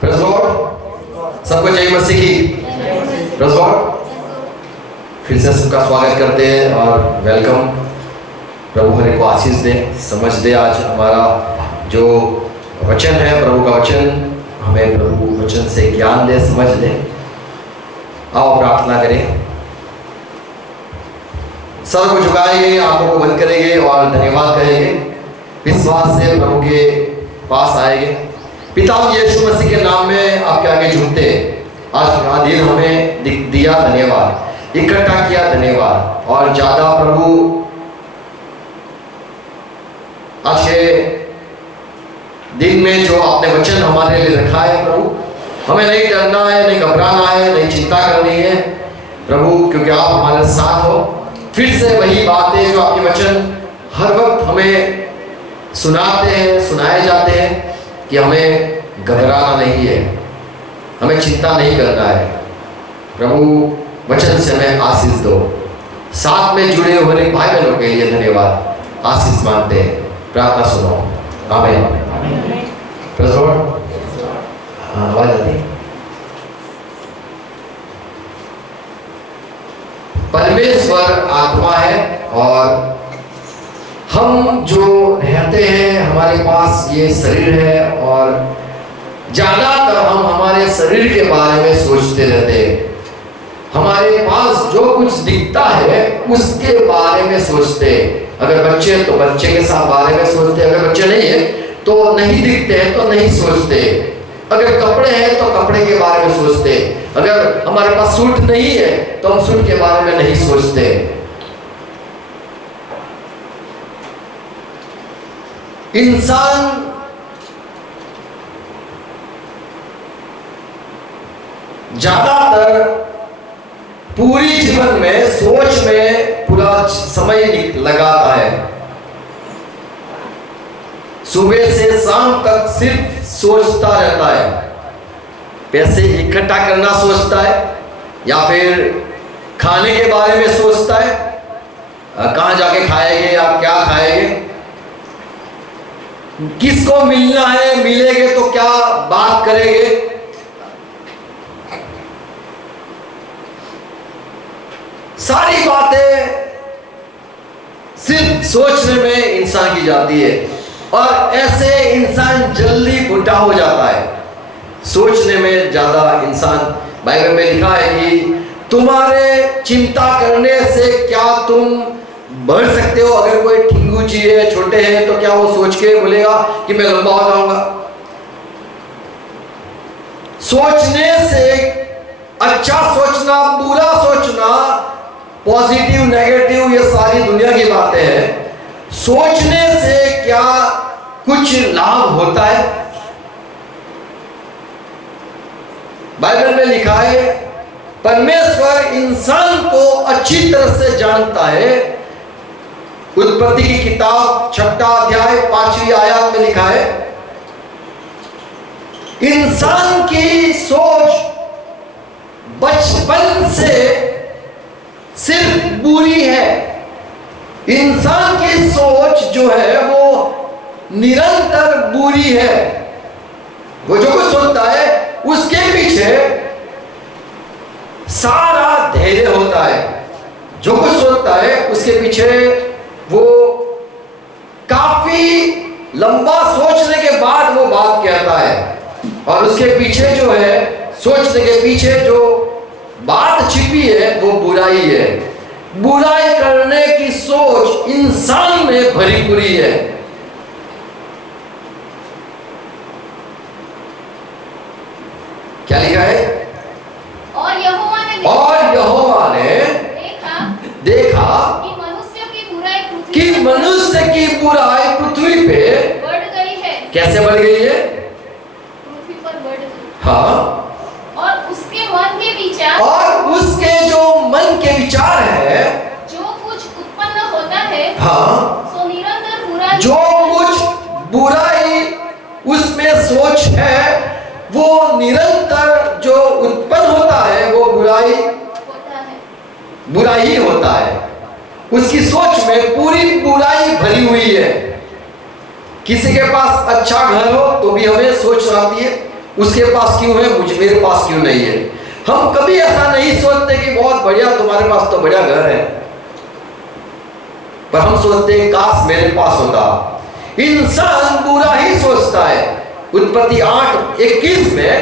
Praise Lord. सबको जय मसीह की। Praise Lord. फिर से सबका स्वागत करते हैं और वेलकम। प्रभु हरे को आशीष दे, समझ दे। आज हमारा जो वचन है, प्रभु का वचन, हमें प्रभु वचन से ज्ञान दे, समझ दे। आओ प्रार्थना करें। सर को झुकाएंगे, आंखों को बंद करेंगे और धन्यवाद कहेंगे। विश्वास से प्रभु के पास आएंगे। पिता यीशु मसीह के नाम में आपके आगे झुकते। आज का दिन हमें दिया, धन्यवाद। इकट्ठा किया, धन्यवाद। और ज्यादा प्रभु आज के दिन में जो आपने वचन हमारे लिए रखा है प्रभु, हमें नहीं डरना है, नहीं घबराना है, नहीं चिंता करनी है प्रभु, क्योंकि आप हमारे साथ हो। फिर से वही बातें जो आपके वचन हर वक्त हमें सुनाते हैं, सुनाए जाते हैं कि हमें घबराना नहीं है, हमें चिंता नहीं करना है। प्रभु वचन से हमें आशीष दो। साथ में जुड़े हुए भाई बहनों के लिए धन्यवाद, आशीष मानते हैं। प्रार्थना सुनो। आमीन। Praise Lord. आवाज आती है? परमेश्वर आत्मा है और हम जो रहते हैं, हमारे पास ये शरीर है और ज्यादातर हम हमारे शरीर के बारे में सोचते रहते हैं। हमारे पास जो कुछ दिखता है उसके बारे में सोचते हैं। अगर बच्चे तो बच्चे के साथ बारे में सोचते हैं, अगर बच्चे नहीं है तो नहीं दिखते हैं तो नहीं सोचते। अगर कपड़े हैं तो कपड़े के बारे में सोचते। अगर हमारे पास सूट नहीं है तो हम सूट के बारे में नहीं सोचते। इंसान ज्यादातर पूरी जीवन में सोच में पूरा समय लगाता है। सुबह से शाम तक सिर्फ सोचता रहता है। पैसे इकट्ठा करना सोचता है, या फिर खाने के बारे में सोचता है, कहाँ जाके खाएंगे या क्या खाएंगे, किसको मिलना है, मिलेंगे तो क्या बात करेंगे। सारी बातें सिर्फ सोचने में इंसान की जाती है और ऐसे इंसान जल्दी बुढ़ा हो जाता है। सोचने में ज्यादा इंसान, बाइबल में लिखा है कि तुम्हारे चिंता करने से क्या तुम बढ़ सकते हो। अगर कोई ठिंगू जी है, छोटे हैं, तो क्या वो सोच के बोलेगा कि मैं लंबा हो जाऊंगा। सोचने से अच्छा सोचना, बुरा सोचना, पॉजिटिव नेगेटिव, ये सारी दुनिया की बातें हैं। सोचने से क्या कुछ लाभ होता है? बाइबल में लिखा है परमेश्वर इंसान को अच्छी तरह से जानता है। उत्पत्ति की किताब 6 अध्याय 5वीं आयत में लिखा है इंसान की सोच बचपन से सिर्फ बुरी है। इंसान की सोच जो है वो निरंतर बुरी है। वो जो कुछ सोचता है उसके पीछे सारा धैर्य होता है। जो कुछ सोचता है उसके पीछे वो काफी लंबा सोचने के बाद वो बात कहता है, और उसके पीछे जो है, सोचने के पीछे जो बात छिपी है वो बुराई है। बुराई करने की सोच इंसान में भरी पूरी है। क्या लिखा है? और यहोवा ने देखा कि मनुष्य की बुराई पृथ्वी पे बढ़ गई है। कैसे बढ़ गई है? पृथ्वी पर बढ़ गई। हाँ। और उसके मन के विचार, और उसके जो मन के विचार है, जो कुछ उत्पन्न होता है, हाँ, सो निरंतर बुराई। जो कुछ बुराई उसमें सोच है, वो निरंतर जो उत्पन्न होता है वो बुराई होता है। बुराई होता है। उसकी सोच में पूरी बुराई भरी हुई है। किसी के पास अच्छा घर हो तो भी हमें सोच आती है उसके पास क्यों है, मुझे मेरे पास क्यों नहीं है। हम कभी ऐसा नहीं सोचते कि बहुत बढ़िया तुम्हारे पास तो बढ़िया घर है, पर हम सोचते हैं काश मेरे पास होता। इंसान बुरा ही सोचता है। उत्पत्ति 8:21 में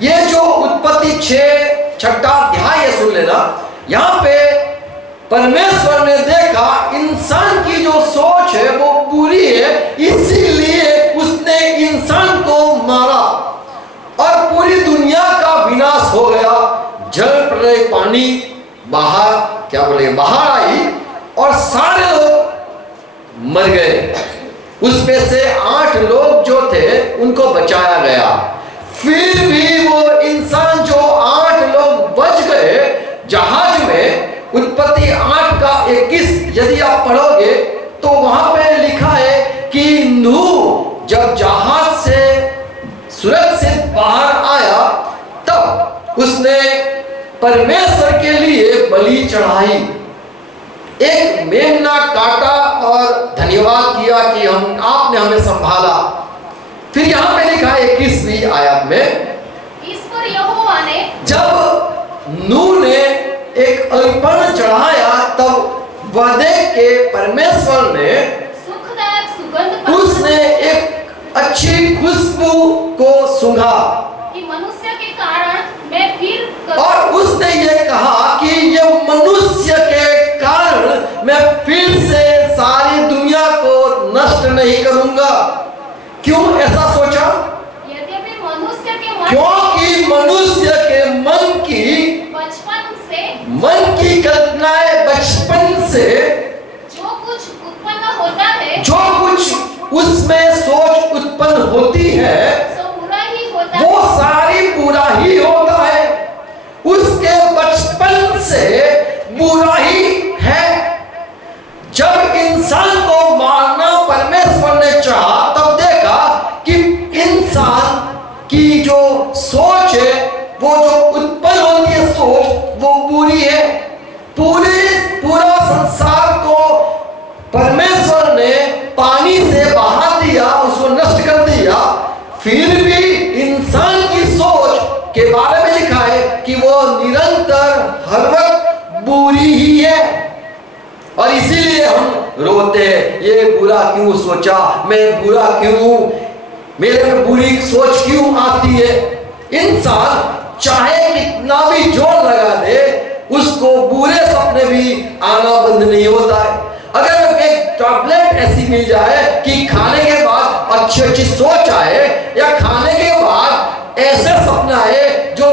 ये जो उत्पत्ति 6 अध्याय सुन लेना, यहाँ पे परमेश्वर ने देखा इंसान की जो सोच है वो बुरी है, इसीलिए उसने इंसान को मारा और पूरी दुनिया का विनाश हो गया। जल प्रलय, पानी बाहर आई और सारे लोग मर गए। उसमें से 8 लोग जो थे उनको बचाया गया। फिर भी वो इंसान जो 8 लोग बच गए जहाज में, उत्पत्ति 8:21 यदि आप पढ़ोगे तो वहां पे लिखा है कि नूह जब जहाज से सुरक्षित बाहर आया तब उसने परमेश्वर के लिए बलि चढ़ाई, एक मेमना काटा और धन्यवाद किया कि आपने हमें संभाला। फिर यहां पे लिखा है 21वीं आयत में, इस पर यहोवा ने, जब नूह ने एक अर्पण चढ़ाया तब वह देख के परमेश्वर ने सुखदायक सुगंध उसने एक अच्छी खुशबू को सूंघा कि मनुष्य के कारण मैं फिर करूं। और उसने ये कहा कि ये मनुष्य के कारण मैं फिर से सारी दुनिया को नष्ट नहीं करूंगा। क्यों ऐसा सोचा? यद्यपि मनुष्य के मन, क्योंकि मनुष्य के मन की कल्पनाएं बचपन से जो कुछ उत्पन्न होता है, जो कुछ उसमें सोच उत्पन्न होती है सो बुरा ही होता वो है। सारी बुरा ही होता है। उसके बचपन से बुरा ही है। जब इंसान को मारना परमेश्वर ने चाहा तब देखा कि इंसान की जो सोच है, वो जो उत्पन्न होती है सोच, वो बुरी है। पूरा संसार को परमेश्वर ने पानी से बहा दिया, उसको नष्ट कर दिया। फिर भी इंसान की सोच के बारे में लिखा है कि वो निरंतर हर वक्त बुरी ही है और इसीलिए हम रोते हैं, ये बुरा क्यों सोचा, मैं बुरा क्यों, मेरे में बुरी सोच क्यों आती है। इंसान चाहे कितना भी जोर लगा दे, उसको बुरे सपने भी आना बंद नहीं होता है। अगर एक टैबलेट ऐसी मिल जाए कि खाने के बाद अच्छी सोच आए, या खाने के बाद ऐसे सपने आए जो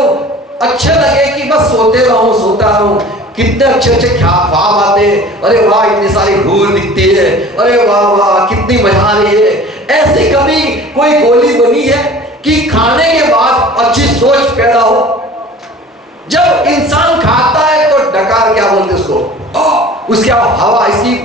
अच्छे लगे कि बस सोता रहूं, कितने अच्छे ख्वाब आते, अरे वाह इतनी सारी हूर दिखती है, अरे वाह वाह कितनी मजा आ रही है। ऐसी कभी कोई गोली बनी है कि खाने के बाद अच्छी सोच पैदा हो? जब इंसान खाता है तो डकार, क्या बोलते उसको, उसकी हवा, इसकी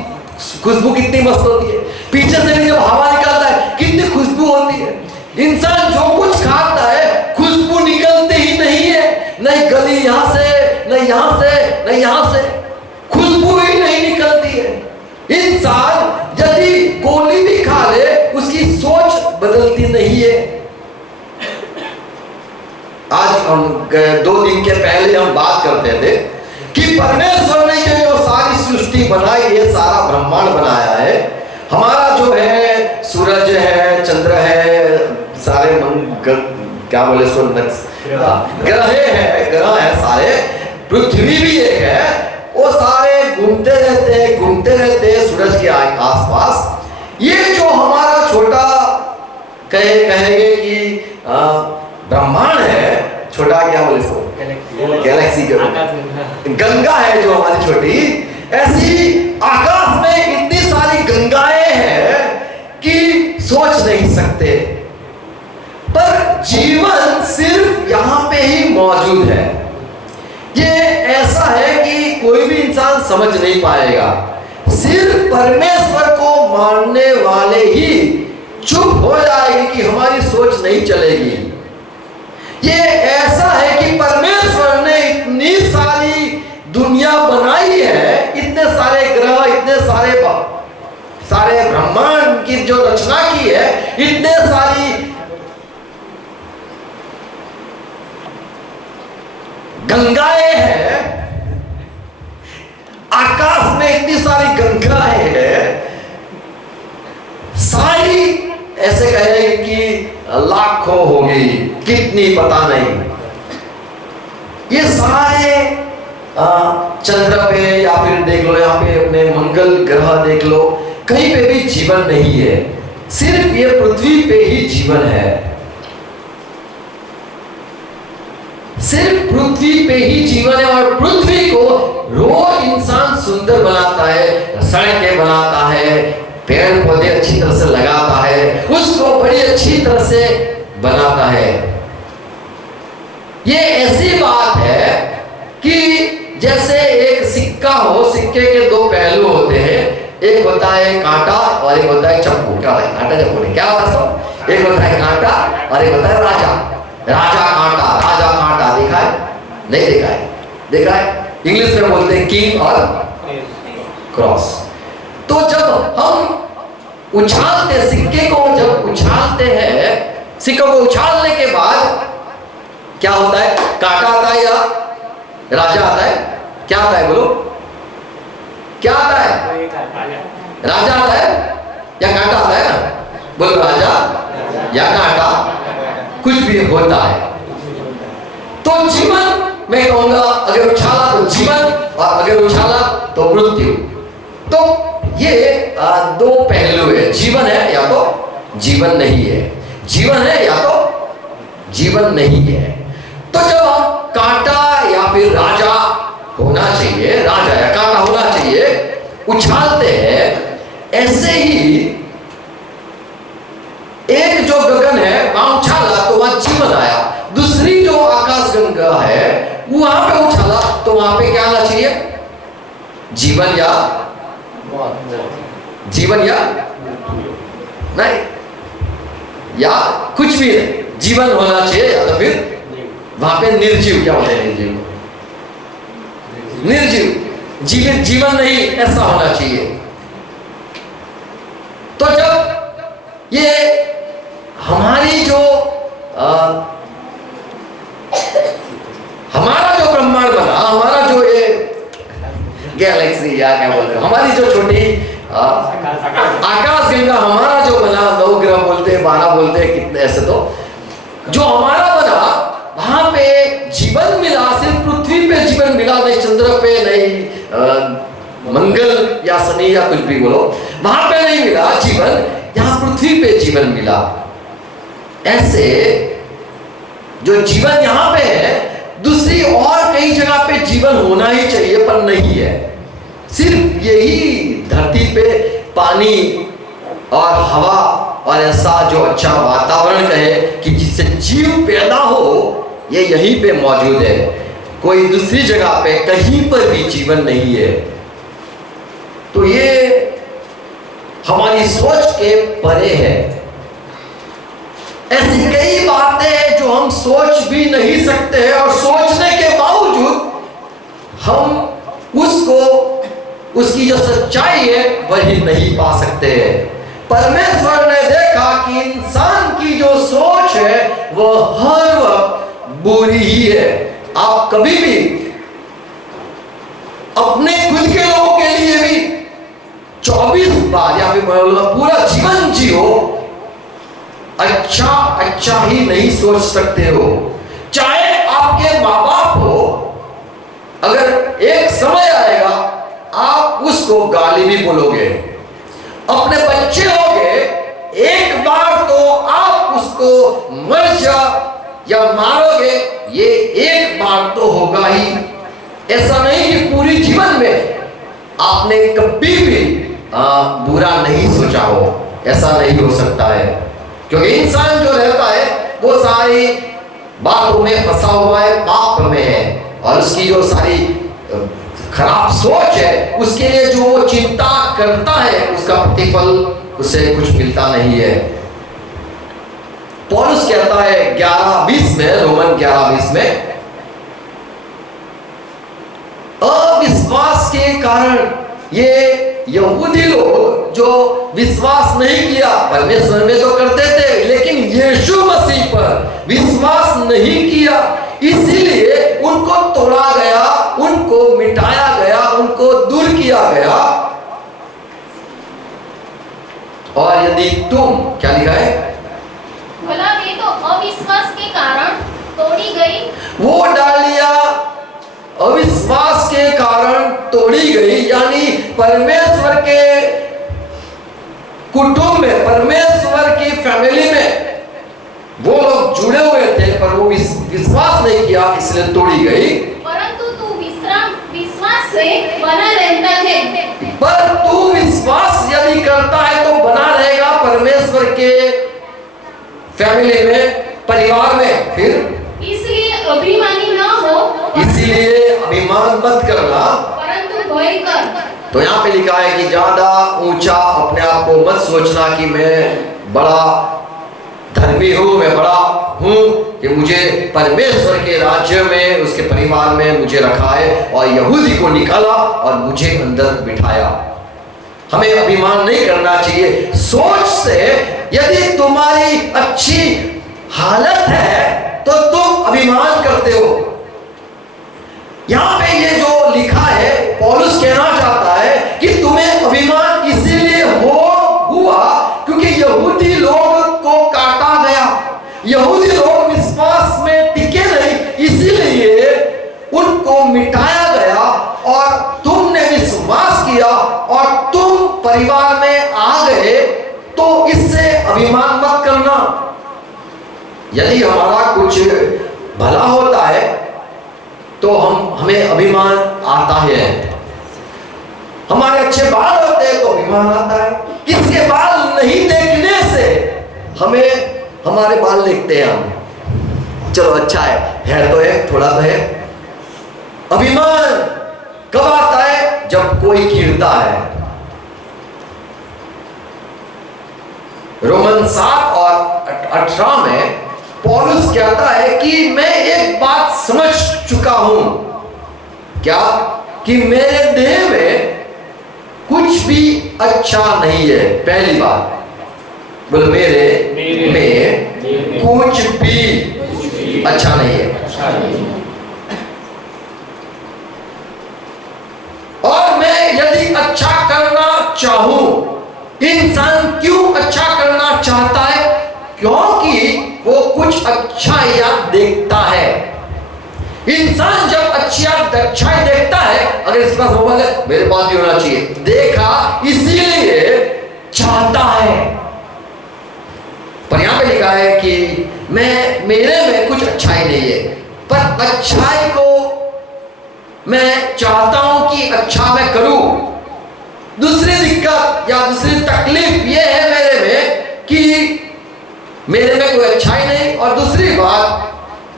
खुशबू कितनी मस्त होती है, पीछे से भी जब हवा निकलता है कितनी खुशबू होती है। इंसान जो कुछ खाता है खुशबू निकलती ही नहीं है, नहीं गली यहां से, नहीं यहां से, नहीं यहां से, खुशबू ही नहीं निकलती है। इंसान यदि गोली भी खा ले उसकी सोच बदलती नहीं है। आज हम 2 दिन के पहले हम बात करते थे कि परमेश्वर ने जो सारी सृष्टि बनाई है, सारा ब्रह्मांड बनाया है, हमारा जो है सूरज है, चंद्र है, सारे क्या बोले ग्रह है सारे, पृथ्वी भी एक है, वो सारे घूमते रहते हैं सूरज के आसपास। ये जो हमारा छोटा कहेंगे कि ब्रह्मांड है, छोटा क्या बोले इसको, गैलेक्सी, गंगा है जो हमारी छोटी, ऐसी आकाश में इतनी सारी गंगाएं हैं कि सोच नहीं सकते। पर जीवन सिर्फ यहाँ पे ही मौजूद है। ये ऐसा है कि कोई भी इंसान समझ नहीं पाएगा। सिर्फ परमेश्वर को मानने वाले ही चुप हो जाएगी कि हमारी सोच नहीं चलेगी। ये ऐसा है कि परमेश्वर ने इतनी सारी दुनिया बनाई है, इतने सारे ग्रह, इतने सारे ब्रह्मांड की जो रचना की है, इतने सारी गंगाएं हैं, आकाश में इतनी सारी गंगाएं हैं, सारी ऐसे कहेंगे कि लाखों होगी, कितनी पता नहीं। ये सारे चंद्र पे या फिर देख लो यहाँ पे अपने मंगल ग्रह देख लो, कहीं पे भी जीवन नहीं है, सिर्फ ये पृथ्वी पे ही जीवन है। सिर्फ पृथ्वी पे ही जीवन है और पृथ्वी को रोज इंसान सुंदर बनाता है, सड़कें बनाता है, पेड़ पौधे अच्छी तरह से लगाता है, उसको बड़ी अच्छी तरह से बनाता है। ये ऐसी बात है कि जैसे एक सिक्का हो, सिक्के के दो पहलू होते हैं, एक होता है कांटा और एक होता है चप्पू। क्या होता है कांटा चप्पू नहीं, क्या होता है सब? एक होता है कांटा और एक होता है राजा। राजा कांटा, राजा कांटा देखा है? नहीं देखा है? देखा है? इंग्लिश में बोलते हैं किंग और क्रॉस। तो जब हम उछालते सिक्के को, जब उछालते हैं, सिक्के को उछालने के बाद क्या होता है? कांटा आता है या राजा आता है? क्या आता है बोलो? क्या आता है? राजा आता है या कांटा आता है ना? बोलो राजा या कांटा, कुछ भी होता है। तो जीवन मैं कहूंगा, अगर उछाला तो जीवन और अगर उछाला तो मृत्यु। तो ये दो पहलू है, जीवन है या तो जीवन नहीं है, जीवन है या तो जीवन नहीं है। तो जब हम कांटा या फिर राजा होना चाहिए, राजा या कांटा होना चाहिए, उछालते हैं, ऐसे ही एक जो गगन है वहां उछाला तो वहां जीवन आया, दूसरी जो आकाश गंगा है वहां पे उछाला तो वहां पे क्या आना चाहिए? जीवन या जीवन या नहीं, या कुछ भी नहीं, जीवन होना चाहिए या तो फिर वहां पे निर्जीव। क्या होता है निर्जीव? निर्जीव, जीवित जीवन नहीं, ऐसा होना चाहिए। तो जब ये हमारी जो हमारा जो ब्रह्मांड बना, हमारा जो ये गैलेक्सी या क्या बोलते हैं, हमारी जो छोटी आकाश गंगा हमारा जो बना, 9 ग्रह बोलते हैं, 12 बोलते हैं, कितने ऐसे, तो जो हमारा बना वहां पे जीवन मिला, सिर्फ पृथ्वी पे जीवन मिला, नहीं चंद्र पे, नहीं मंगल या शनि या कुछ भी बोलो, वहां पे नहीं मिला जीवन, यहाँ पृथ्वी पे जीवन मिला। ऐसे जो जीवन यहाँ पे है, दूसरी और कई जगह पे जीवन होना ही चाहिए पर नहीं है। सिर्फ यही धरती पे पानी और हवा और ऐसा जो अच्छा वातावरण कहे कि जिससे जीव पैदा हो, ये यहीं पे मौजूद है। कोई दूसरी जगह पे कहीं पर भी जीवन नहीं है। तो ये हमारी सोच के परे है। ऐसी कई बातें जो हम सोच भी नहीं सकते हैं और सोचने के बावजूद हम उसको, उसकी जो सच्चाई है वही नहीं पा सकते हैं। परमेश्वर ने देखा कि इंसान की जो सोच है वो हर वक्त बुरी ही है। आप कभी भी अपने खुद के लोगों के लिए भी 24 बार या फिर पूरा जीवन जियो, अच्छा ही नहीं सोच सकते हो। चाहे आपके माँ बाप हो, अगर एक समय आएगा आप उसको गाली भी बोलोगे। अपने बच्चे होंगे, एक बार तो आप उसको मर जा या मारोगे, ये एक बार तो होगा ही। ऐसा नहीं कि पूरी जीवन में आपने कभी भी बुरा नहीं सोचा हो, ऐसा नहीं हो सकता है। क्योंकि इंसान जो रहता है वो सारी बातों में फंसा हुआ है, पाप में है, और उसकी जो सारी खराब सोच है, उसके लिए जो वो चिंता करता है उसका प्रतिफल उसे कुछ मिलता नहीं है। पौलुस कहता है 11:20 में, रोमन 11:20 में, अविश्वास के कारण ये यहूदी लोग जो विश्वास नहीं किया, परमेश्वर में तो करते थे लेकिन यीशु मसीह पर विश्वास नहीं किया, इसीलिए उनको तोड़ा गया, उनको मिटाया गया, उनको दूर किया गया। और यदि तुम, क्या लिखा है, भला वे तो अविश्वास के कारण तोड़ी गई, वो डालियां अविश्वास के कारण तोड़ी गई, यानी परमेश्वर के कुटुंब में, परमेश्वर की फैमिली में वो लोग जुड़े हुए थे, पर वो विश्वास नहीं किया, इसलिए तोड़ी गई। परंतु तू विश्वास से बना रहता है, पर तू विश्वास यदि करता है तो बना रहेगा परमेश्वर के फैमिली में, परिवार में। फिर इसलिए अभिमानी न हो, इसीलिए अभिमान मत करना, परंतु भय कर। तो यहाँ पे लिखा है कि ज्यादा ऊंचा अपने आप को मत सोचना कि मैं बड़ा धर्मी हूं, मैं बड़ा हूं, कि मुझे परमेश्वर के राज्य में, उसके परिवार में मुझे रखा है और यहूदी को निकाला और मुझे अंदर बिठाया। हमें अभिमान नहीं करना चाहिए। सोच से यदि तुम्हारी अच्छी हालत है तो तुम अभिमान करते हो। यहां पे ये जो लिखा है, पौलुस कहना चाहता है कि तुम्हें अभिमान इसीलिए हुआ क्योंकि यहूदी लोग को काटा गया, यहूदी लोग विश्वास में टिके नहीं, इसीलिए उनको मिटाया गया और तुमने विश्वास किया और तुम परिवार में आ गए, तो इससे अभिमान मत करना। यदि हमारा कुछ भला होता है तो हमें अभिमान आता है। हमारे अच्छे बाल होते हैं तो अभिमान आता है। किसके बाल नहीं देखने से हमें हमारे बाल देखते हैं हम, चलो अच्छा है तो है, थोड़ा तो है। अभिमान कब आता है? जब कोई गिरता है। रोमन 7 और 18 में पौलुस कहता है कि मैं एक बात समझ चुका हूं, क्या? कि मेरे देह में कुछ भी अच्छा नहीं है। पहली बात बोलो, मेरे में कुछ भी अच्छा नहीं है। और मैं यदि अच्छा करना चाहूं, इंसान क्यों अच्छा करना चाहता है? क्योंकि वो कुछ अच्छाइयां देखता है। इंसान जब अच्छाई देखता है, अगर इसके पास मोबाइल है, मेरे पास भी होना चाहिए, देखा इसीलिए चाहता है। पर यहां पे लिखा है कि मेरे में कुछ अच्छाई नहीं है, पर अच्छाई को मैं चाहता हूं कि अच्छा मैं करूं। दूसरी दिक्कत या दूसरी तकलीफ ये है मेरे में कि मेरे में कोई अच्छाई नहीं, और दूसरी बात,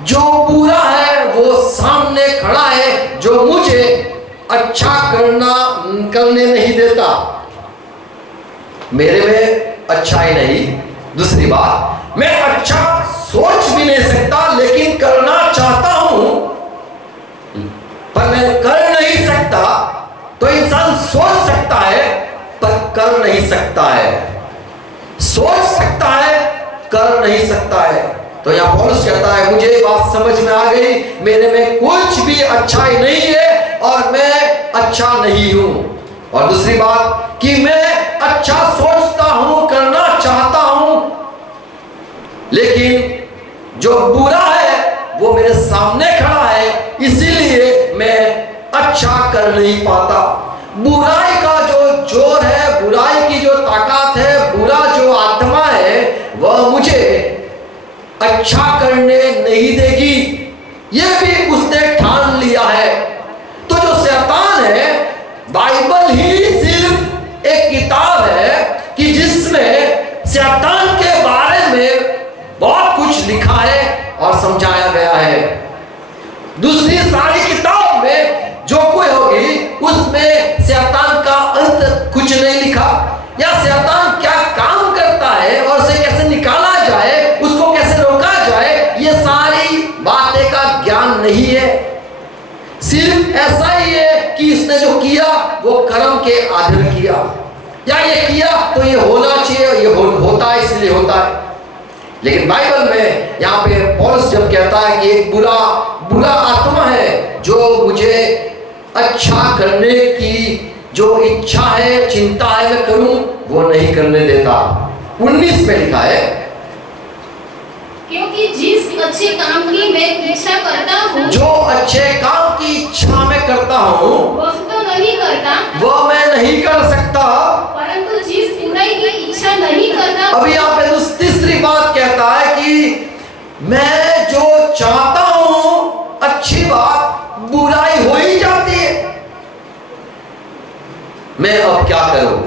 जो बुरा है वो सामने खड़ा है, जो मुझे अच्छा करने नहीं देता। मेरे में अच्छाई नहीं। दूसरी बात, मैं अच्छा सोच भी नहीं सकता लेकिन करना चाहता हूं, पर मैं कर नहीं सकता। तो इंसान सोच सकता है पर कर नहीं सकता है, सोच सकता है कर नहीं सकता है। तो यहां पौलुस कहता है, मुझे बात समझ में आ गई, मेरे में कुछ भी अच्छाई नहीं है और मैं अच्छा नहीं हूं। और दूसरी बात कि मैं अच्छा सोचता हूं, करना चाहता हूं, लेकिन जो बुरा है वो मेरे सामने खड़ा है, इसीलिए मैं अच्छा कर नहीं पाता। बुराई का जो जोर है, बुराई की जो ताकत है, बुरा जो आत्मा है, वह मुझे अच्छा करने नहीं देगी। यह भी उसने ठान लिया है। तो जो शैतान है, बाइबल ही सिर्फ एक किताब है कि जिसमें शैतान के बारे में बहुत कुछ लिखा है और समझाया गया है। दूसरी सारी किताब में जो कोई होगी उसमें शैतान का अंत कुछ नहीं लिखा, या शैतान क्या काम करता है और उसे कैसे निकाला जाए, उसको कैसे रोका जाए, ये सारी बातें का ज्ञान नहीं है। सिर्फ ऐसा ही है कि इसने जो किया वो कर्म के आधार किया, या ये किया तो ये होना चाहिए, ये होता है इसलिए होता है। लेकिन बाइबल में यहाँ पे पौलुस जब कहता है कि एक बुरा आत्मा है जो मुझे अच्छा करने की जो इच्छा है, चिंता है मैं करूं, वो नहीं करने देता। 19 में लिखा है, क्योंकि जिस अच्छे काम की मैं इच्छा करता हूँ, जो अच्छे काम की इच्छा मैं करता हूँ, वह तो नहीं करता, वह मैं नहीं कर सकता, परंतु जिस बुराई की इच्छा नहीं करता। अभी यहाँ पे उस तीसरी बात कहता है कि मैं जो चाहता हूँ अच्छी बात, बुराई हो ही जाती है, मैं अब क्या करूं?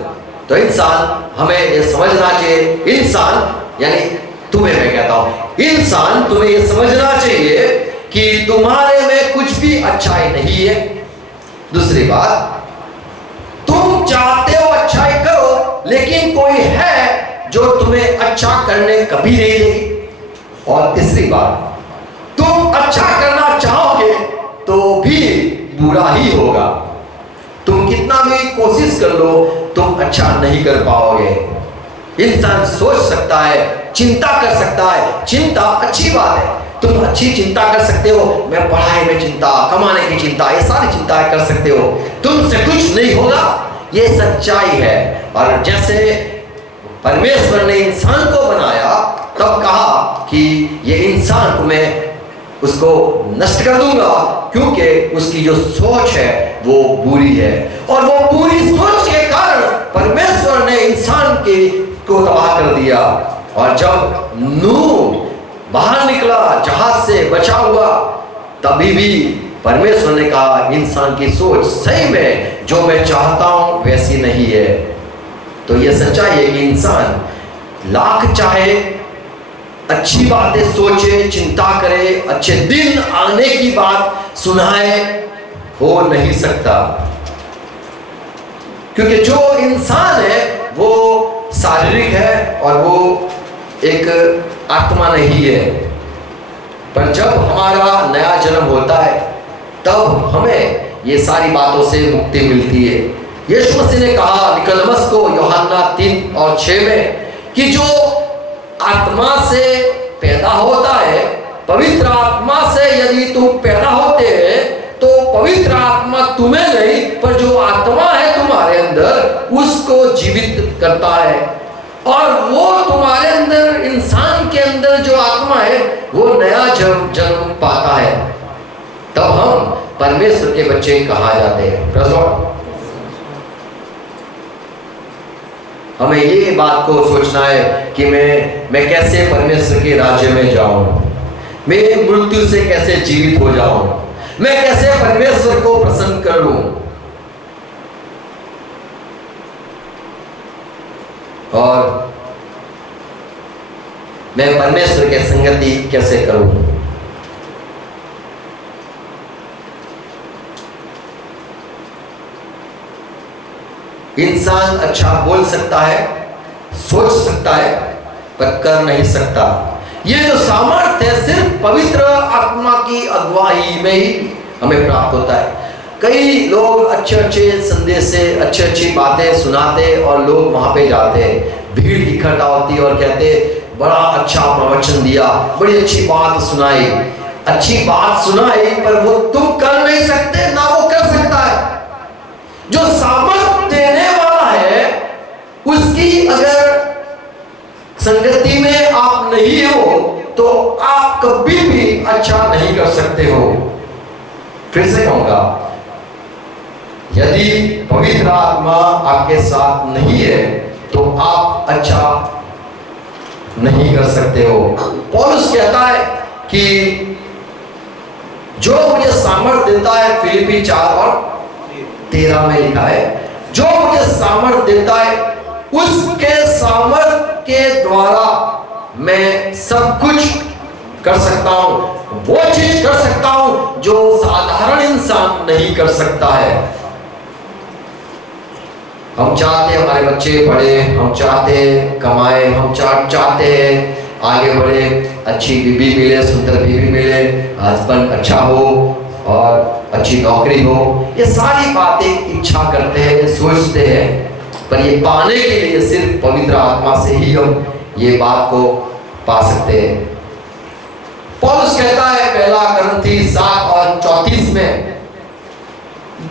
तो इंसान, हमें ये समझना चाहिए, इंसान यानी तुम्हें मैं कहता हूं, इंसान तुम्हें ये समझना चाहिए कि तुम्हारे में कुछ भी अच्छाई नहीं है। दूसरी बात, तुम चाहते हो अच्छाई करो, लेकिन कोई है जो तुम्हें अच्छा करने कभी नहीं देगी। और तीसरी बात, तुम अच्छा करना चाहोगे तो भी बुरा ही होगा। तुम कितना भी कोशिश कर लो, तुम अच्छा नहीं कर पाओगे। इंसान सोच सकता है, चिंता कर सकता है, चिंता अच्छी बात है, तुम अच्छी चिंता कर सकते हो। मैं पढ़ाई में चिंता, कमाने की चिंता, ये सारी चिंताएं कर सकते हो, तुमसे कुछ नहीं होगा, ये सच्चाई है। और जैसे परमेश्वर ने इंसान को बनाया, तब कहा कि ये इंसान को मैं उसको नष्ट कर दूंगा, क्योंकि उसकी जो सोच है वो बुरी है। और वो बुरी सोच के कारण परमेश्वर ने इंसान को तबाह कर दिया। और जब नूह बाहर निकला, जहाज से बचा हुआ, तभी भी परमेश्वर ने कहा इंसान की सोच सही में जो मैं चाहता हूं वैसी नहीं है। तो ये सच्चाई है कि इंसान लाख चाहे, अच्छी बातें सोचे, चिंता करे, अच्छे दिन आने की बात सुनाए, हो नहीं सकता, क्योंकि जो इंसान है वो शारीरिक है और वो एक आत्मा नहीं है। पर जब हमारा नया जन्म होता है, तब हमें ये सारी बातों से मुक्ति मिलती है। यीशु मसीह ने कहा निकोदेमस को यूहन्ना 3 और 6 में कि जो आत्मा से पैदा होता है, पवित्र आत्मा से यदि तुम पैदा होते हैं, तो पवित्र आत्मा तुम्हें नहीं, पर जो आत्मा है तुम्हारे अंदर, उसको जीवित करता है। और वो तुम्हारे अंदर, इंसान के अंदर जो आत्मा है, वो नया जन्म पाता है, तब हम परमेश्वर के बच्चे कहा जाते हैं। हमें ये बात को सोचना है कि मैं कैसे परमेश्वर के राज्य में जाऊं, मैं मृत्यु से कैसे जीवित हो जाऊं, मैं कैसे परमेश्वर को प्रसन्न करूं, और मैं परमेश्वर के संगति कैसे करूं। इंसान अच्छा बोल सकता है, सोच सकता है, पर कर नहीं सकता। ये जो सामर्थ्य है सिर्फ पवित्र आत्मा की अगुवाई में ही हमें प्राप्त होता है। कई लोग अच्छे अच्छे संदेश से अच्छी बातें सुनाते और लोग वहां पे जाते हैं, भीड़ इकट्ठा होती और कहते बड़ा अच्छा प्रवचन दिया, बड़ी अच्छी बात सुनाई, अच्छी बात सुनाई, पर वो तुम कर नहीं सकते, ना वो कर सकता है। जो सामर्थ देने वाला है, उसकी अगर संगति में आप नहीं हो, तो आप कभी भी अच्छा नहीं कर सकते हो। फिर से कहूंगा, यदि पवित्र आत्मा आपके साथ नहीं है, तो आप अच्छा नहीं कर सकते हो। पौलुस कहता है कि जो मुझे सामर्थ देता है, फिलिपी 4 और 13 में लिखा है, जो मुझे सामर्थ देता है, उसके सामर्थ के द्वारा मैं सब कुछ कर सकता हूं, वो चीज कर सकता हूं जो साधारण इंसान नहीं कर सकता है। हम चाहते हैं हमारे बच्चे पढ़े, हम चाहते हैं कमाए, हम चाहते हैं आगे बढ़े, अच्छी बीवी मिले, सुंदर बीवी मिले, हस्बैंड अच्छा हो और अच्छी नौकरी हो, ये सारी बातें इच्छा करते हैं, सोचते हैं। पर ये पाने के लिए सिर्फ पवित्र आत्मा से ही हम ये बात को पा सकते हैं। पौलुस कहता है पहला करंथी 7 और 34 में,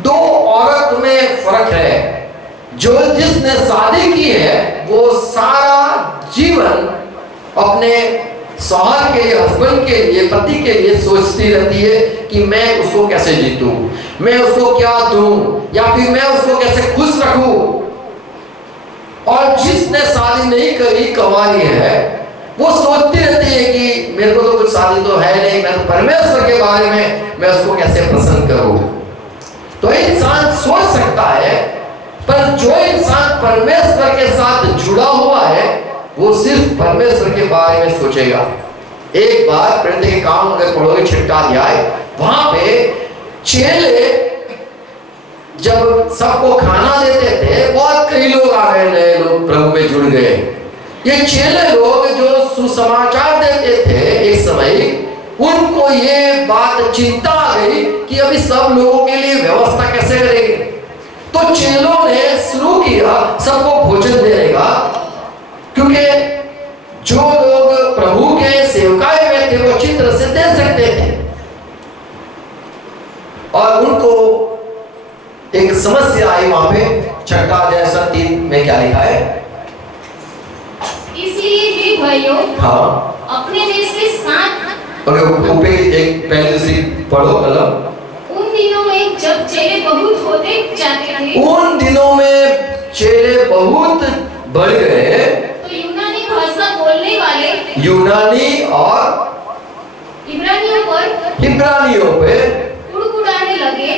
दो औरत में फर्क है, जो जिसने शादी की है वो सारा जीवन अपने शौहर के लिए, हस्बैंड के लिए, पति के लिए सोचती रहती है कि मैं उसको कैसे जीतूं, मैं उसको क्या दूं, या फिर मैं उसको कैसे खुश रखूं। और जिसने शादी नहीं करी, कुंवारी है, वो सोचती रहती है कि मेरे को तो कुछ शादी तो है नहीं, मैं तो परमेश्वर के बारे में मैं उसको कैसे प्रसन्न करूं। तो इंसान सोच सकता है, पर जो इंसान परमेश्वर के साथ जुड़ा हुआ है वो सिर्फ परमेश्वर के बारे में सोचेगा। एक बार प्रेरित के काम अगर पढ़ोगे 6वां अध्याय, वहां पे चेले जब सबको खाना देते थे, बहुत कई लोग आ गए, नए लोग प्रभु में जुड़ गए। ये चेले लोग जो सुसमाचार देते थे एक समय, उनको ये बात चिंता आ गई कि अभी सब लोगों के लिए व्यवस्था कैसे करेंगे। तो चेलों ने शुरू किया सबको भोजन देने का, क्योंकि जो लोग प्रभु के सेवकाई में थे वो अच्छी तरह से दे सकते थे। और उनको एक समस्या आई वहां पे। 6वां अध्याय 3 में क्या लिखा है? इसलिए हे भाइयों, हाँ, अपने में से सात, ऊपर एक पहले दूसरी पढ़ो कलम। उन दिनों में जब चेले बहुत होते जाते थे, उन दिनों में चेले बहुत बढ़ गए, तो यूनानी भाषा बोलने वाले यूनानी और इब्रानियों पे कुड़कुड़ाने लगे,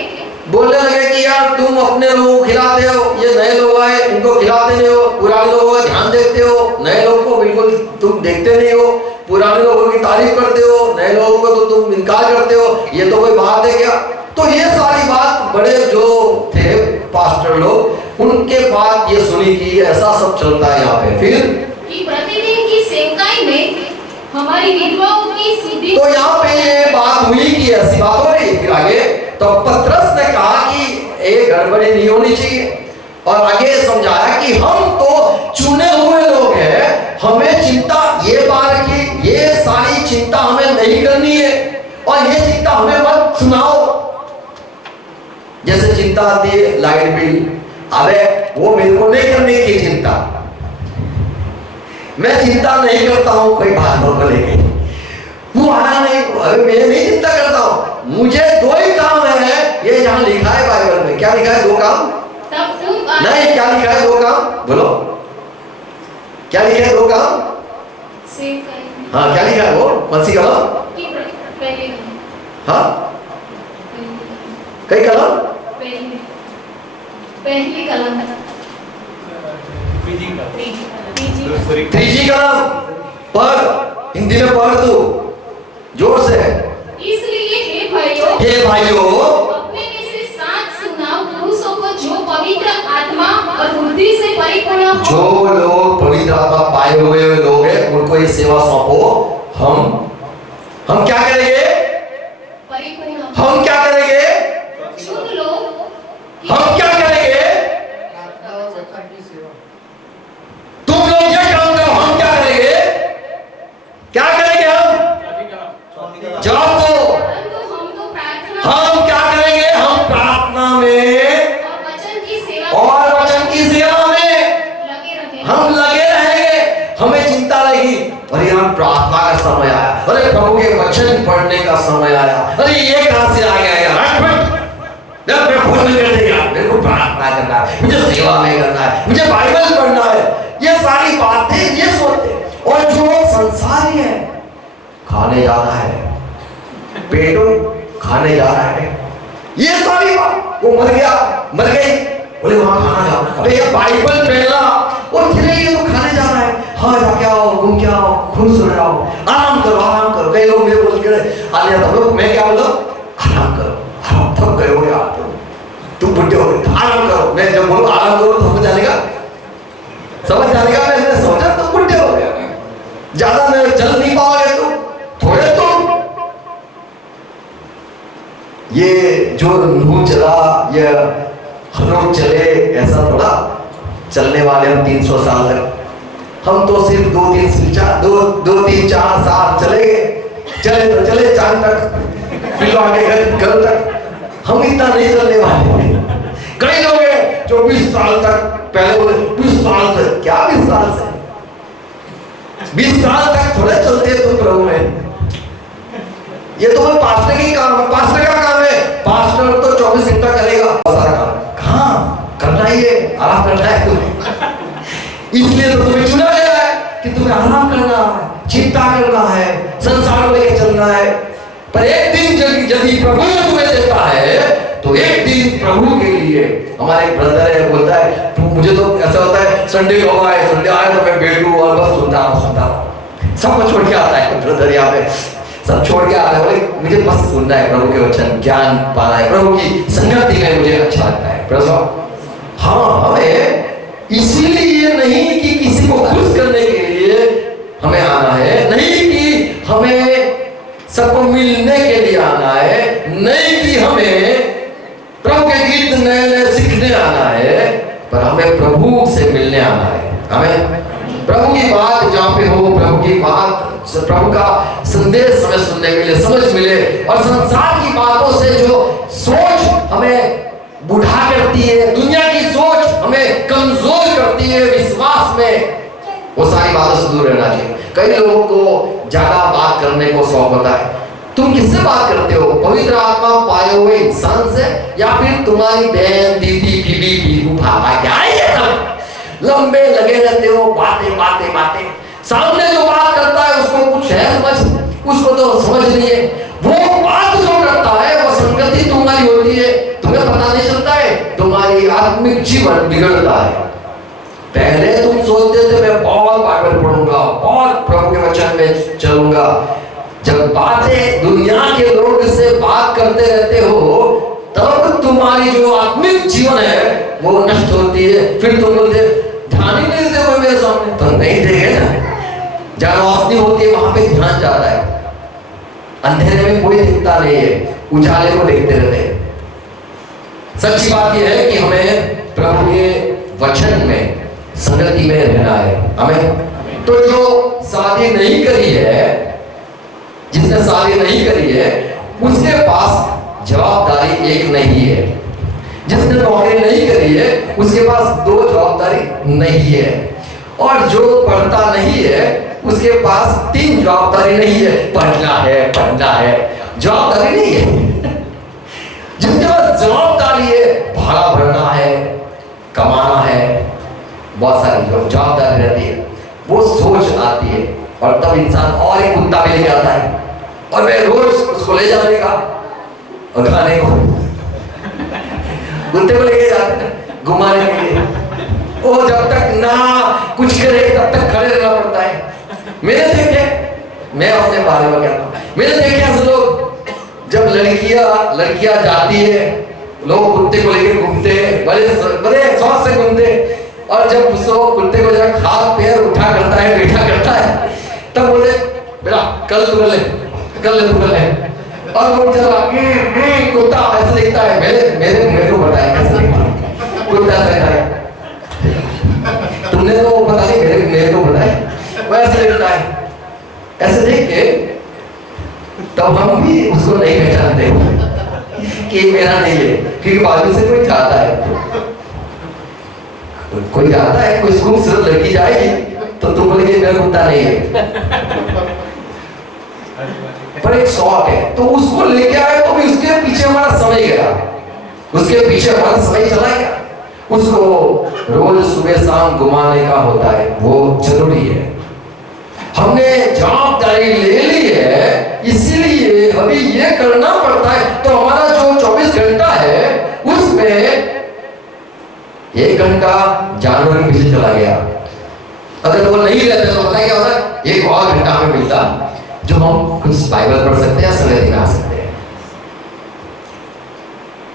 बोलने लगे कि यार तुम अपने लोगों को खिलाते हो, ये नए लोग आए इनको खिलाते नहीं हो, पुराने लोगों का ध्यान देखते हो, नए लोगों को बिल्कुल तुम देखते नहीं हो, पुराने लोगों की तारीफ करते हो, नए लोगों को तो तुम इनकार करते हो, ये तो कोई बात है क्या? तो ये सारी बात बड़े जो थे पास्टर लोग, उनके बाद ये सुनी कि ऐसा सब चलता है यहाँ पे। फिर कि प्रतिदिन की सेवकाई में हमारी विधवाओं की शुद्धि। तो यहाँ पे ये बात हुई कि ऐसी बात हो रही है। फिर आगे तो पतरस ने कहा कि ये गड़बड़ी नहीं होनी चाहिए, और आगे समझाया कि हम तो चुने हुए लोग हैं, हमें चिंता ये बात की, ये सारी चिंता हमें नहीं करनी है, और ये चिंता हमें मत सुनाओ। जैसे चिंता आती है लाइट बिल, अबे वो मेरे को नहीं करने की चिंता, मैं चिंता नहीं करता हूं कोई बात को लेके, वो आना नहीं, अरे मैं नहीं चिंता करता हूं, मुझे 2 ही काम है, ये जहां लिखा है बाइबल में। क्या लिखा है? 2 काम नहीं, क्या लिखा है? 2 काम बोलो, क्या लिखा है? 2 काम। हाँ, क्या लिखा है? वो कौन सी कलम? हाँ, कई कलम? पहली कलम, तीजी कलम पढ़, हिंदी में पढ़ तू जोर से। इसलिए हे भाइयों, अपने में से 7 सुनाओ पुरुषों को जो पवित्र आत्मा और बुद्धि से परिपूर्ण हो। जो लोग पवित्र आत्मा पाए हुए लोग हैं, उनको ये सेवा सौंपो। हम क्या करेंगे? परिपूर्ण। हम क्या करेंगे? चुन लो। हम क्या करेंगे? तुम लोग ये काम करो, हम क्या करेंगे? क्या करेंगे हम? जवाब दो। हम क्या करेंगे? हम प्रार्थना में और वचन की सेवा में हम लगे रहेंगे। हमें चिंता रहेगी, अरे यहाँ प्रार्थना का समय आया, अरे प्रभु के वचन पढ़ने का समय आया, अरे ये कहां से आ गया यार, मैं भूल नहीं कर देगा, मेरे को प्रार्थना करना है, मुझे सेवा में करना है, मुझे बाइबल पढ़ना है, ये सारी बातें ये सोचते। और जो संसारी है, खाने जाना है, पेटों खाने जा रहा है, ये सारी बात, वो मर गई, बोले वहां खाना जाना, अरे ये बाइबल पढ़ना, और धीरे ये तो खाने जाना है, हाँ जाके आओ, घूम के आओ, खुश हो जाओ, आराम करो। कई लोग मुझे बोल के आने आता हूँ, मैं क्या बोला? आराम करो, आराम थक गए हो यार, तुम बुढ़े हो गए, आराम करो। मैं जब बोलूं आराम करो तो समझ जानेगा, मैंने सोचा तुम बुढ़े हो गए, ज्यादा मैं चल नहीं पाओगे तुम, थोड़े तुम। ये जो नूह चला या हनोक चले, ऐसा थोड़ा चलने वाले हम 300 साल तक, हम तो सिर्फ 2-3-4 साल चले तो चले चांद तक, फिर आगे घर तक। हम इतना नहीं चलने वाले। कई लोग हैं जो 20 साल तक, पहले बोले 20 साल से, क्या 20 साल से? 20 साल तक थोड़े चलते हैं तुम प्रभु में। ये तो पास्टर की काम है, पास्टर का काम है। पास्टर तो 24 घंटा करेगा सारा काम। कहाँ करना ही है, आराम करना है तुम्हें। इसलिए तो तुम्हें चुना गया है कि तुम्हें आराम करना है, चिंता करना है, संसार को लेकर चलना है। पर एक दिन यदि प्रभु तुम्हें देता है तो एक दिन प्रभु के लिए। हमारे एक ब्रदर है, बोलता है मुझे तो ऐसा होता है संडे आए तो मैं बैठूं और बस सुनता हूं। सब कुछ छोड़ के आता है ब्रदर, यहाँ पे सब छोड़ के आता है। बोले मुझे बस सुनना है प्रभु के वचन, ज्ञान पाना है, प्रभु की संगति में मुझे अच्छा लगता है। प्रभु हाँ, हमें इसीलिए नहीं कि किसी को खुश करने के लिए हमें आना है, नहीं कि हमें सबको मिलने के लिए आना है, नहीं कि हमें प्रभु के गीत नए नए सीखने आना है, पर हमें प्रभु से मिलने आना है। हमें प्रभु की बात जहाँ पे हो, प्रभु की बात, प्रभु का संदेश हमें सुनने मिले, समझ मिले। और संसार की बातों से जो सोच हमें बुढ़ा करती है, दुनिया की सोच हमें कमजोर करती है विश्वास में, वो सारी बातों से दूर रहना चाहिए। कई लोगों को ज्यादा बात करने को शौक होता है। तुम किससे बात करते हो? पवित्र आत्मा पाए हुए इंसान से, या फिर तुम्हारी बहन, दीदी, बीबी, भाई, क्या है ये सब? लंबे लगे रहते हो, बातें। सामने जो बात करता है उसको कुछ है समझ, उसको तो समझ नहीं है। वो बात जो करता है वो संगति तुम्हारी होती है, तुम्हें पता नहीं चलता है, तुम्हारी आत्मिक जीवन बिगड़ता है। पहले तुम सोचते थे मैं बहुत बाइबल पढ़ूंगा, बहुत प्रभु के वचन में चलूंगा। जब बातें दुनिया के लोग से बात करते रहते हो, तब तुम्हारी जो आत्मिक जीवन है वो नष्ट होती है। फिर तुम बोलते ध्यान ही नहीं देते मेरे सामने, तो नहीं देखे ना। जहाँ रोशनी होती है वहां पे ध्यान जाता है। अंधेरे में कोई दिखता नहीं है, उजाले को देखते रहते हैं। सच्ची बात यह है कि हमें प्रभु के वचन में संगति में रहना है। हमें तो जो शादी नहीं करी है, जिसने शादी नहीं करी है, उसके पास जवाबदारी एक नहीं है। जिसने नौकरी नहीं करी है उसके पास 2 जवाबदारी नहीं है। और जो पढ़ता नहीं है उसके पास 3 जवाबदारी नहीं है। पढ़ना है, जवाबदारी नहीं है। जिसके पास जवाबदारी है, भाड़ा भरना है, कमाना है, बहुत सारी जवाबदारी रहती है, वो सोच आती है। और तब इंसान और एक कुत्ता भी लेके आता है और मैं रोज उसको ले जाने का और खाने को, कुत्ते को लेके जाते हैं घुमाने के लिए। वो जब तक ना कुछ करे तब तक खड़े रहना पड़ता है। मैंने देखे, मैं अपने बारे में कहता हूँ, मैंने देखे ऐसे लोग, जब लड़कियां जाती है, लोग कुत्ते को लेकर घूमते हैं, बड़े शौक से घूमते हैं। और जब उसको कुत्ते को जरा हाथ पैर उठा करता है, बैठा करता है, तब बोले बेटा कल तू ले। और वो जरा कुत्ता ऐसे दिखता है, मेरे को बताया कैसे दिखता है कुत्ता ऐसा। तुमने तो पता नहीं, मेरे को बताया वो ऐसे दिखता है। ऐसे देख के तब हम भी उसको नहीं पहचानते कि मेरा नहीं है, क्योंकि बाजू से कोई जाता है, कोई खूबसूरत लड़की जाएगी तो तुम बोलेंगे मेरा कुत्ता नहीं है। पर एक शौक है तो उसको लेके आए, तो भी उसके पीछे हमारा समय गया, उसके पीछे हमारा समय चला गया। उसको रोज सुबह शाम घुमाने का होता है, वो जरूरी है। हमने जवाबदारी ले ली है, इसीलिए अभी ये करना पड़ता है। तो हमारा जो 24 घंटा है उसमें 1 घंटा जानवर के पीछे चला गया। अगर वो नहीं रहते तो पता क्या होता है, 1 और घंटा हमें मिलता जो हम कुछ बाइबल पढ़ सकते हैं, संगति में आ सकते हैं।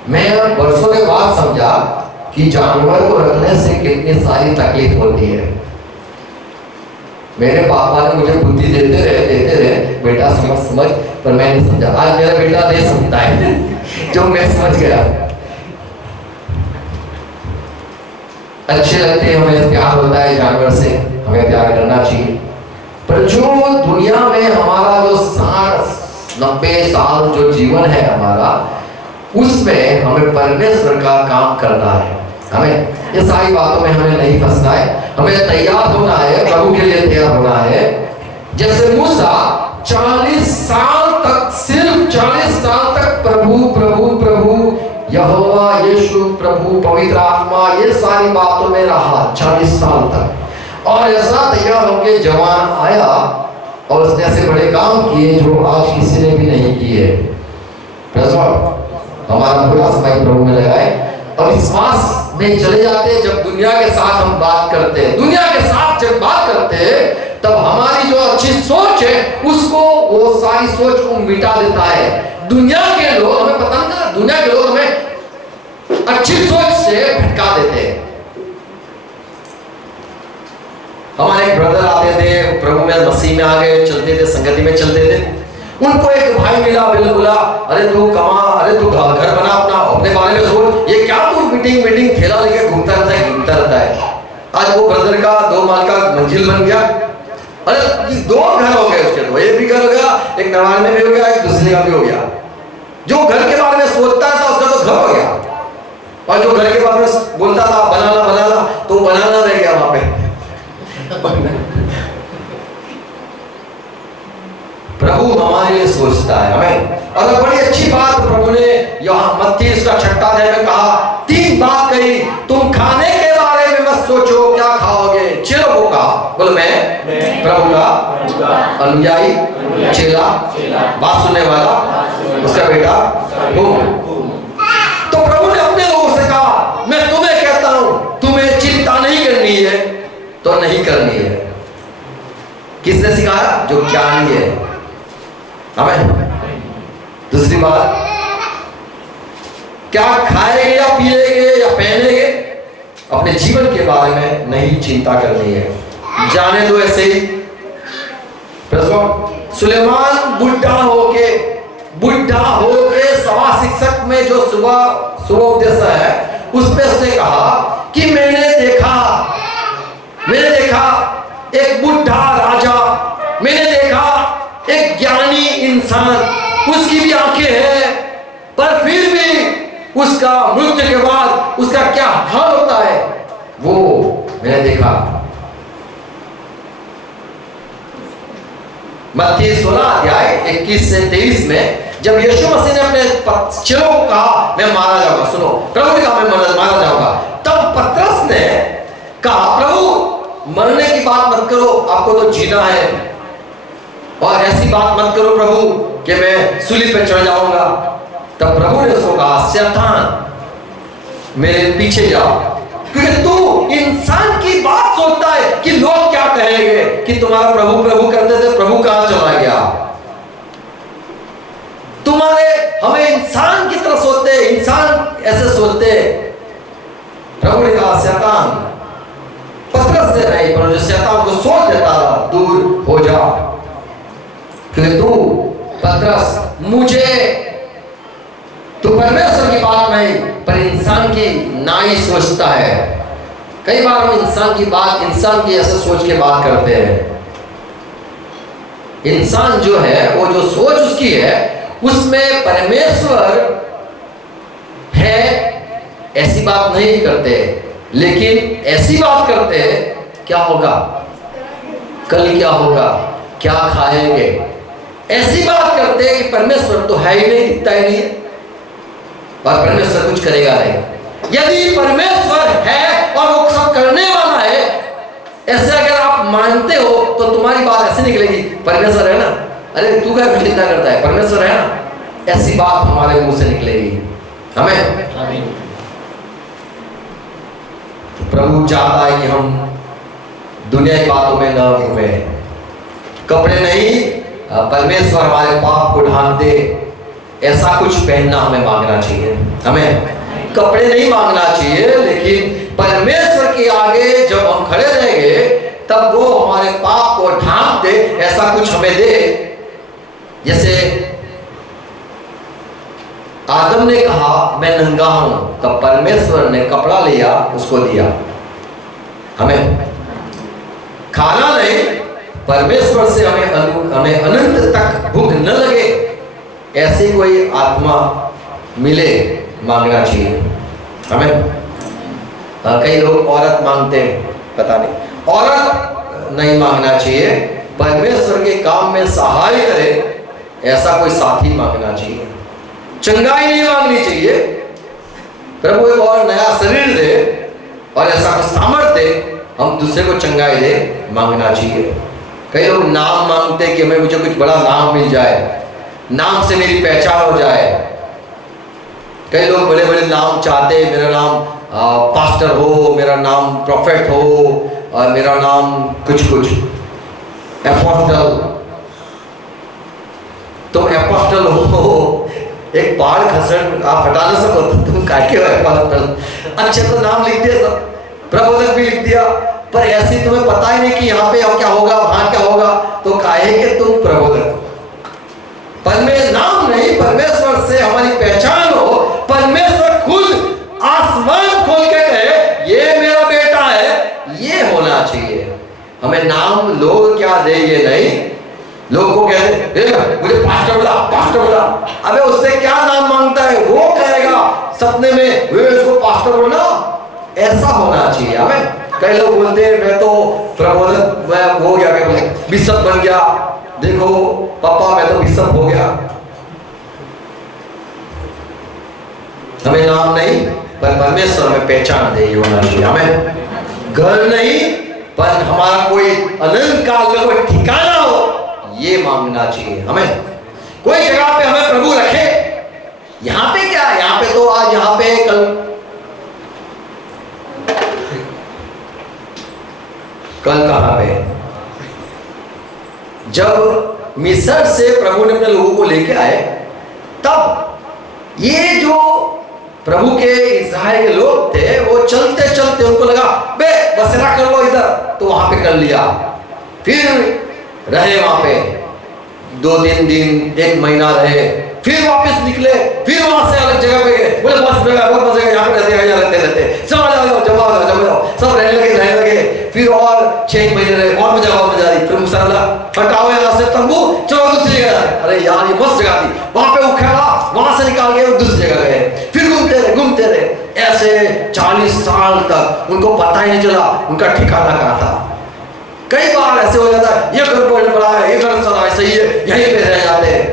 मैं वर्षों के बाद समझा कि जानवर को रखने से कितनी सारी तकलीफ होती है। मेरे पापा ने मुझे बुद्धि देते रहे बेटा समझ, पर मैं नहीं समझा। आज मेरा बेटा नहीं समझता है जो मैं समझ गया। अच्छे लगते हैं, हमें प्यार होता है जानवर से, हमें प्यार करना चाहिए। पर जो दुनिया में हमारा जो 60-90 साल जो जीवन है हमारा, उसमें हमें परमेश्वर का काम करना है। हमें ये सारी बातों में हमें नहीं फंसना है, हमें तैयार होना है, प्रभु के लिए तैयार होना है। जैसे मूसा 40 साल तक, सिर्फ 40 साल तक प्रभु प्रभु प्रभु, यहोवा यीशु प्रभु, पवित्र आत्मा, ये सारी बातों में रहा 40 साल तक, और ऐसा तैयार होकर जवान आया और उसने ऐसे बड़े काम किए जो आज किसी ने भी नहीं किए। हमारा पूरा समय प्रभु में लगाए और विश्वास में चले जाते हैं। जब दुनिया के साथ हम बात करते हैं, दुनिया के साथ जब बात करते हैं, तब हमारी जो अच्छी सोच है उसको, वो सारी सोच को मिटा देता है। दुनिया के लोग, हमें पता नहीं था, दुनिया के लोग हमें अच्छी सोच से भटका देते हैं। हमारे एक ब्रदर आते थे, प्रभु में मसीह में आ गए, चलते थे, संगति में चलते थे। उनको एक भाई मिला, बोला अरे तू कमा, अरे तू घर बना अपने बारे में सोच, ये क्या तू मीटिंग ठेला लेके घूमता रहता है। आज वो ब्रदर का 2 माल का मंजिल बन गया। अरे 2 घर हो गए उसके, तो एक भी घर हो गया, एक नवान में भी हो गया, एक दूसरे का भी हो गया। जो घर के बारे में सोचता था उसका तो घर हो गया, और जो घर के बारे में बोलता था बनाना, तो बनाना रह गया वहां पे। प्रभु हमारे लिए सोचता है हमें। और बड़ी अच्छी बात प्रभु ने यहाँ मत्ती इसका 6 अध्याय में कहा, 3 बात कही, तुम खाने के बारे में मत सोचो क्या खाओगे। चेलों को कहा, बोलो मैं प्रभु का अनुयायी, चेला, बात सुनने वाला, उसका बेटा हूँ। तो प्रभु ने अपने लोगों से कहा, मैं तुम्हें कहता हूं, तुम्हें चिंता नहीं करनी है तो नहीं करनी है। किसने सिखाया? जो ज्ञानी है। हमें दूसरी बात, क्या खाएंगे या पिएंगे या पहनेंगे, अपने जीवन के बारे में नहीं चिंता करनी है, जाने दो ऐसे ही। सुलेमान बुढ़ा होके सभा शिक्षक में जो सुबह उपदेश है, उसमें उसने कहा कि मैंने देखा एक बुढ़ा राजा, मैंने देखा एक ज्ञानी इंसान, उसकी भी आंखें हैं, पर फिर भी उसका मृत्यु के बाद उसका क्या हाल होता है वो मैंने देखा। मत्ती 16 अध्याय 21 से 23 में जब यीशु मसीह ने अपने चेलों को कहा मैं मारा जाऊंगा, सुनो, प्रभु ने कहा मैं मारा जाऊंगा, तब पतरस ने कहा प्रभु मरने की बात मत करो, आपको तो जीना है, और ऐसी बात मत करो प्रभु कि मैं सूली पे चढ़ जाऊंगा। तब प्रभु ने उसको कहा शैतान मेरे पीछे जाओ, क्योंकि तू इंसान की बात सोचता है कि लोग क्या कहेंगे कि तुम्हारा प्रभु प्रभु करते थे, प्रभु कहां चला गया। हमें इंसान की तरह सोचते, इंसान ऐसे सोचते। प्रभु ने कहा शैतान, पतरस से नहीं पर जो शैतान को सोच देता था दूर हो जा, क्योंकि तू पतरस मुझे, तू परमेश्वर की बात नहीं पर इंसान की नाई सोचता है। कई बार हम इंसान की ऐसे सोच के बात करते हैं। इंसान जो है वो जो सोच उसकी है उसमें परमेश्वर है ऐसी बात नहीं करते, लेकिन ऐसी बात करते हैं क्या होगा, कल क्या होगा, क्या खाएंगे, ऐसी बात करते हैं कि परमेश्वर तो है ही नहीं, दिखता ही नहीं है और परमेश्वर कुछ करेगा नहीं। यदि परमेश्वर है और वो सब करने वाला है, ऐसे अगर आप मानते हो तो तुम्हारी बात ऐसी निकलेगी परमेश्वर है ना, अरे तू क्या चिंता करता है, परमेश्वर है ना, ऐसी बात हमारे मुंह से निकलेगी। हमें तो प्रभु चाहता है कि हम दुनिया की बातों में न घूमे, कपड़े नहीं, परमेश्वर हमारे पाप को ढांक दे ऐसा कुछ पहनना हमें मांगना चाहिए। हमें कपड़े नहीं मांगना चाहिए, लेकिन परमेश्वर के आगे जब हम खड़े रहेंगे तब वो हमारे पाप को ढांक दे, ऐसा कुछ हमें दे। जैसे आदम ने कहा मैं नंगा हूं, तब परमेश्वर ने कपड़ा लिया उसको दिया। हमें खाना नहीं, परमेश्वर से हमें अनंत तक भूख न लगे ऐसी कोई आत्मा मिले, मांगना चाहिए हमें। कई लोग औरत मांगते हैं, पता नहीं, औरत नहीं मांगना चाहिए। परमेश्वर के काम में सहाय करे ऐसा कोई साथी मांगना चाहिए। चंगाई नहीं मांगनी चाहिए, प्रभु एक और नया शरीर दे और ऐसा कुछ सामर्थ्य दे, हम दूसरे को चंगाई दे, मांगना चाहिए। कई लोग नाम मांगते कि हमें मुझे कुछ बड़ा नाम मिल जाए, नाम से मेरी पहचान हो जाए। कई लोग बड़े बड़े नाम चाहते, मेरा नाम पास्टर हो, मेरा नाम प्रोफेट हो, और मेरा नाम कुछ एपोस्टल। तुम एपोस्टल हो, एक पहाड़ खसड़ आप हटा ना सको, तुम काट के एपोस्टल। अच्छे तो नाम लिख दिया, सब प्रबोधक भी लिख दिया, पर ऐसे तुम्हें पता ही नहीं कि यहाँ पे क्या होगा, वहां क्या होगा, तो काहे कि तुम प्रबोधक। परमेश्वर नाम नहीं, परमेश्वर से हमारी पहचान हो, परमेश्वर खुद आसमान खोल के कहे ये मेरा बेटा है, ये होना चाहिए। हमें नाम लोग क्या दे ये नहीं, लोग को कहते मुझे पास्टर बोला, पास्टर बोला। अबे उससे क्या नाम मांगता है, वो कहेगा सपने में वे उसको पास्टर बोलना, ऐसा होना चाहिए हमें। कई लोग बोलते हैं मैं तो प्रबोधक, मैं हो गया, बिशप बन गया, देखो पापा मैं तो बिशप हो गया। हमें नाम नहीं, पर परमेश्वर हमें पहचान दे, ये होना चाहिए हमें। घर नहीं, पर हमारा कोई अनंत काल में कोई ठिकाना हो, ये मांगना चाहिए हमें। कोई जगह पे हमें प्रभु रखे। यहाँ पे क्या, यहाँ पे तो आज यहाँ पे कल कहां पे, जब मिस्र से प्रभु ने अपने लोगों को लेके आए, तब ये जो प्रभु के इस्राएल के लोग थे, वो चलते चलते उनको लगा बे बसेरा कर लो इधर, तो वहां पे कर लिया। फिर रहे वहां पे 2-3 दिन, 1 महीना रहे, फिर वापस निकले, फिर वहां से अलग जगह पे गए, बोले बस जगह यहाँ पे रहते सब आ जाओ, जमा जाओ, सब रहने लगे। फिर और 6 महीने रहे, और मजा आई। फिर मुसल्ला हटाओ यहाँ से तंबू, चलो दूसरी जगह। अरे यार ये मस्त जगह थी, वहां पे उखेड़ा, वहां से निकाल के दूसरी जगह गए, फिर घूमते रहे। ऐसे 40 साल तक उनको पता ही नहीं चला उनका ठिकाना कहाँ था। कई बार ऐसे हो जाता है, ये घर बड़ा है, ये घर सदा है, सही है, यहीं पे रह जाते हैं।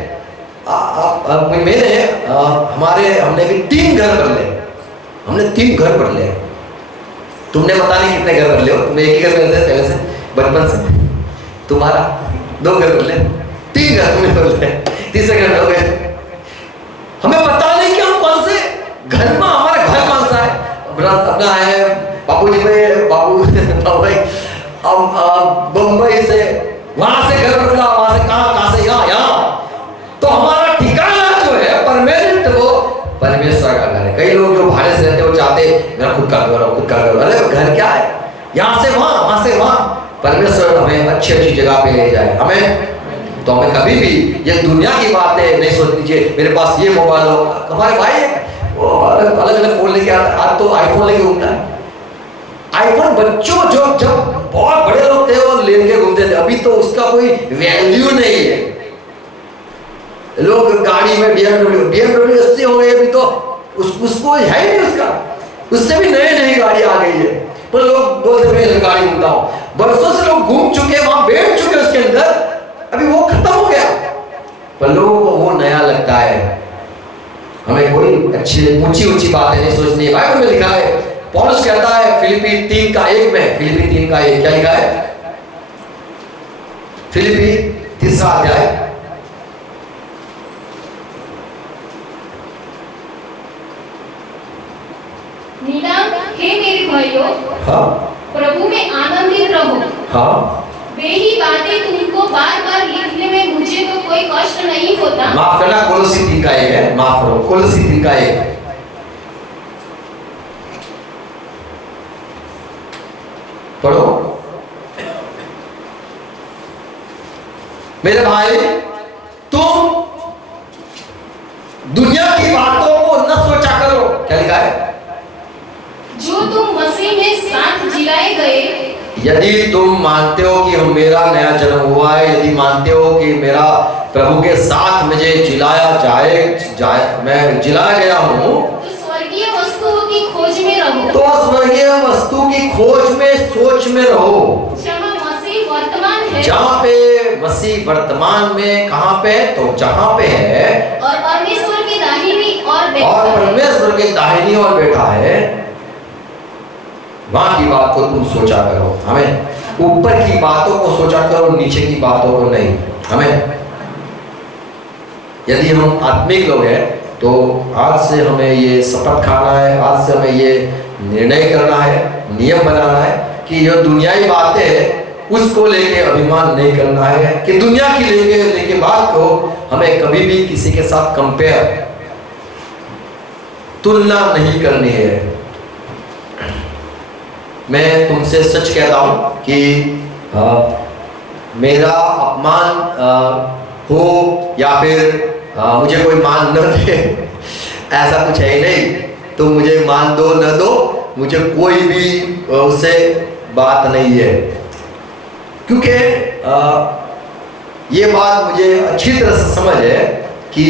हमने भी 3 घर भर ले, हमने 3 घर भर ले। तुमने पता नहीं कितने घर भर ले हो, तुम एक ही घर में रहते पहले से, बचपन से। तुम्हारा 2 घर भर ले, 3 घर तुमने भर ले, तीसरे घर में हो गए। हमें पता नहीं कि हम कौन से घर में, हमारा घर कौन सा है। अपना है बाबू जी में, बाबू भाई अब बम्बई से, वहां से घर बदला, वहां से कहां से यहाँ। तो हमारा ठिकाना जो है परमानेंट, वो परमेश्वर का घर है। कई लोग जो भाड़े से रहते, वो चाहते मेरा खुद का घर। अरे घर क्या है, यहाँ से वहां से वहां। परमेश्वर हमें अच्छी जगह पे ले जाए हमें। तो हमें कभी भी ये दुनिया की बातें नहीं सोचनी चाहिए, मेरे पास ये मोबाइल हो। हमारे भाई वो अलग फोन लेके आता, आज तो आईफोन लेके घूमता है। आईफोन बच्चों जो जब बहुत बड़े लोग थे वो लेके घूमते थे, अभी तो उसका कोई वैल्यू नहीं है। लोग गाड़ी में BMW ऐसे हो गए, अभी तो उसको है ही नहीं उसका, उससे भी नई गाड़ी आ गई है। पर लोग बोलते मैं गाड़ी घूमता हूँ, बरसों से लोग घूम चुके, वहां बैठ चुके उसके अंदर, अभी वो खत्म हो गया, पर लोगों को वो नया लगता है। हमें कोई अच्छी ऊंची बातें नहीं सोचनी है। बाइबल में लिखा है, पौलुस कहता है फिलिपी 3:1 में, फिलिपी 3:1 क्या लिखा है? फिलिपी 3 अध्याय हे मेरे भाइयों, हाँ, प्रभु में आनंदित रहो। हाँ, वे ही बातें तुमको बार-बार लिखने में मुझे तो कोई कष्ट नहीं होता। माफ करना, कोलोसी 3:1 है, माफ करो, कोलोसी 3:1 पढ़ो। मेरे भाई, तुम दुनिया की बातों को न सोचा करो। क्या लिखा है? जो तुम मसीह में साथ जिलाए गए, यदि तुम मानते हो कि मेरा नया जन्म हुआ है, यदि मानते हो कि मेरा प्रभु के साथ मुझे जिलाया मैं जिलाया गया हूँ, तो स्वर्गीय वस्तुओं की खोज में रहो, तो स्वर्गीय वस्तु की खोज में, सोच में रहो, जहाँ मसीह वर्तमान है, जहाँ पे मसीह वर्तमान में, कहाँ पे, तो जहाँ पे है और परमेश्वर की दाहिनी और परमेश्वर के दाहिनी ओर बैठा है, वहां की बात को तुम सोचा करो। हमें ऊपर की बातों को सोचा करो, नीचे की बातों को नहीं। हमें यदि हम आत्मिक लोग हैं तो आज से हमें ये शपथ खाना है, आज से हमें ये निर्णय करना है, नियम बनाना है कि जो दुनियाई बातें है उसको लेके अभिमान नहीं करना है, कि दुनिया की लेके बात को हमें कभी भी किसी के साथ कंपेयर, तुलना नहीं करनी है। मैं तुमसे सच कहता हूं कि मेरा अपमान हो या फिर मुझे कोई मान न दे, ऐसा कुछ है ही नहीं। तुम मुझे मान दो न दो, मुझे कोई भी उससे बात नहीं है, क्योंकि ये बात मुझे अच्छी तरह से समझ है कि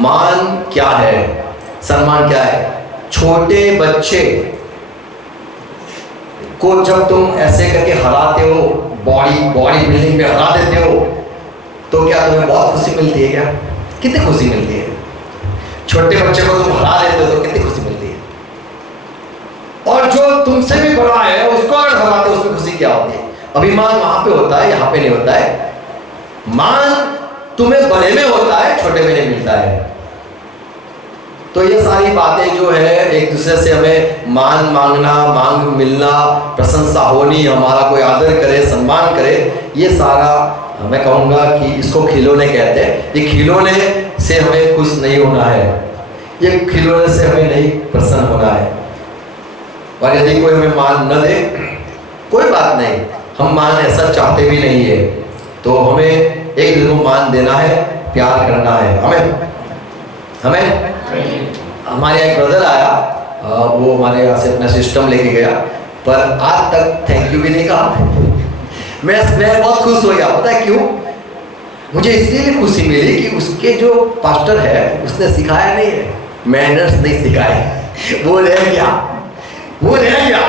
मान क्या है, सम्मान क्या है। छोटे बच्चे को जब तुम ऐसे करके हराते हो, बॉडी बिल्डिंग में हरा देते हो, तो क्या तुम्हें बहुत खुशी मिलती है? क्या कितनी खुशी मिलती है? छोटे बच्चे को तुम हरा देते हो तो कितनी खुशी मिलती है? और जो तुमसे भी बड़ा है उसको अगर हराते हो उसमें खुशी क्या होती है? अभिमान वहां पे होता है, यहाँ पे नहीं होता है। मान तुम्हें बड़े में होता है, छोटे में नहीं मिलता है। तो ये सारी बातें जो है, एक दूसरे से हमें मान मांगना, मांग मिलना, प्रशंसा होनी, हमारा कोई आदर करे, सम्मान करे, ये सारा मैं कहूँगा कि इसको खिलौने कहते हैं। ये खिलौने से हमें खुश नहीं होना है, ये खिलौने से हमें नहीं प्रसन्न होना है। और यदि कोई हमें मान न दे, कोई बात नहीं, हम मान ऐसा चाहते भी नहीं है, तो हमें एक दूसरे को मान देना है, प्यार करना है। हमें हमारे एक ब्रदर आया, वो हमारे यहाँ से अपना सिस्टम लेके गया, पर आज तक थैंक यू भी नहीं कहा। मैं बहुत खुश हो गया। पता है क्यों? मुझे इसलिए खुशी मिली कि उसके जो पास्टर है उसने सिखाया नहीं है, मैनर्स नहीं सिखाए, वो रह गया,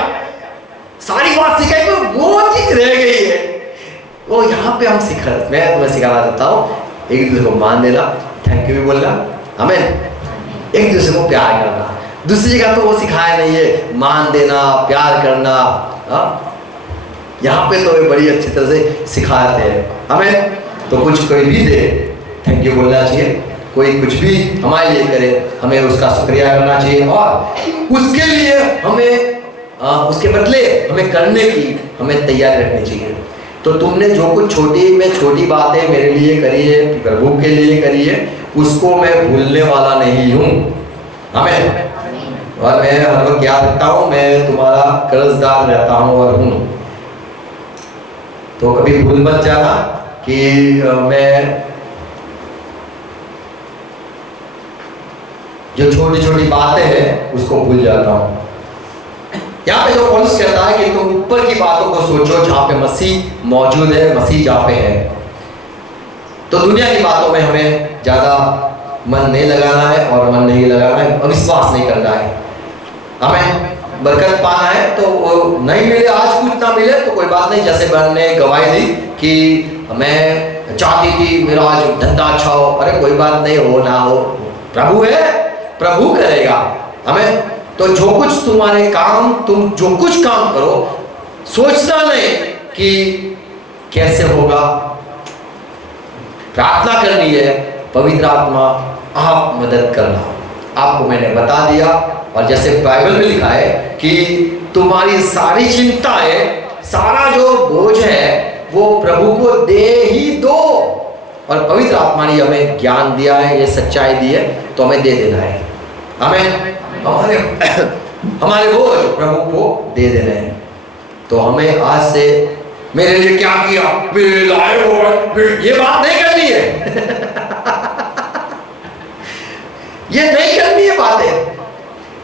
सारी बात सिखाई, वो चीज रह गई है। वो यहाँ पे हम मैं तुम्हें सिखाना चाहता हूँ, एक दूसरे को मान देना, थैंक यू भी बोलना, हमें एक दूसरे को प्यार करना। दूसरी जगह तो वो सिखाया नहीं है, मान देना, प्यार करना। यहाँ पे तो वे बड़ी अच्छी तरह से सिखाते हैं हमें। तो कुछ कोई भी दे, थैंक यू बोलना चाहिए। कोई कुछ भी हमारे लिए करे, हमें उसका शुक्रिया करना चाहिए, और उसके लिए हमें उसके बदले हमें करने की हमें तैयारी रखनी चाहिए। तो तुमने जो कुछ छोटी बातें मेरे लिए करी है, प्रभु के लिए करी है, उसको मैं भूलने वाला नहीं हूँ। हमें और मैं हर वक्त याद रखता हूँ, मैं तुम्हारा कर्जदार रहता हूँ और हूँ। तो कभी भूल मत जाना कि मैं जो छोटी बातें हैं उसको भूल जाता हूँ। यहाँ पे जो पौलुस कहता है कि तुम ऊपर की बातों को सोचो जहाँ पे मसीह मौजूद है, मसीह जहाँ पे है। तो दुनिया की बातों में हमें ज़्यादा मन नहीं लगाना है, और मन नहीं लगाना है, अविश्वास नहीं करना है। हमें बरकत पाना है तो वो नहीं मिले, आज कुछ ना मिले तो कोई बात नहीं। जैसे बहन ने गवाही दी कि मैं चाहती थी मेरा आज धंधा अच्छा हो, अरे कोई बात नहीं, हो ना हो, प्रभु है, प्रभु करेगा। हमें तो जो कुछ तुम्हारे काम, तुम जो कुछ काम करो, सोचना नहीं कि कैसे होगा, प्रार्थना करनी है, पवित्र आत्मा आप मदद करना। आपको मैंने बता दिया, और जैसे बाइबल में लिखा है कि तुम्हारी सारी चिंताएं, सारा जो बोझ है वो प्रभु को दे ही दो। और पवित्र आत्मा ने हमें ज्ञान दिया है, ये सच्चाई दी है, तो हमें दे देना है। हमें हमारे बोझ प्रभु को दे देने हैं। तो हमें आज से मेरे लिए क्या किया, मेरे लाए हो, ये बात नहीं करनी है। ये नहीं करनी है बातें,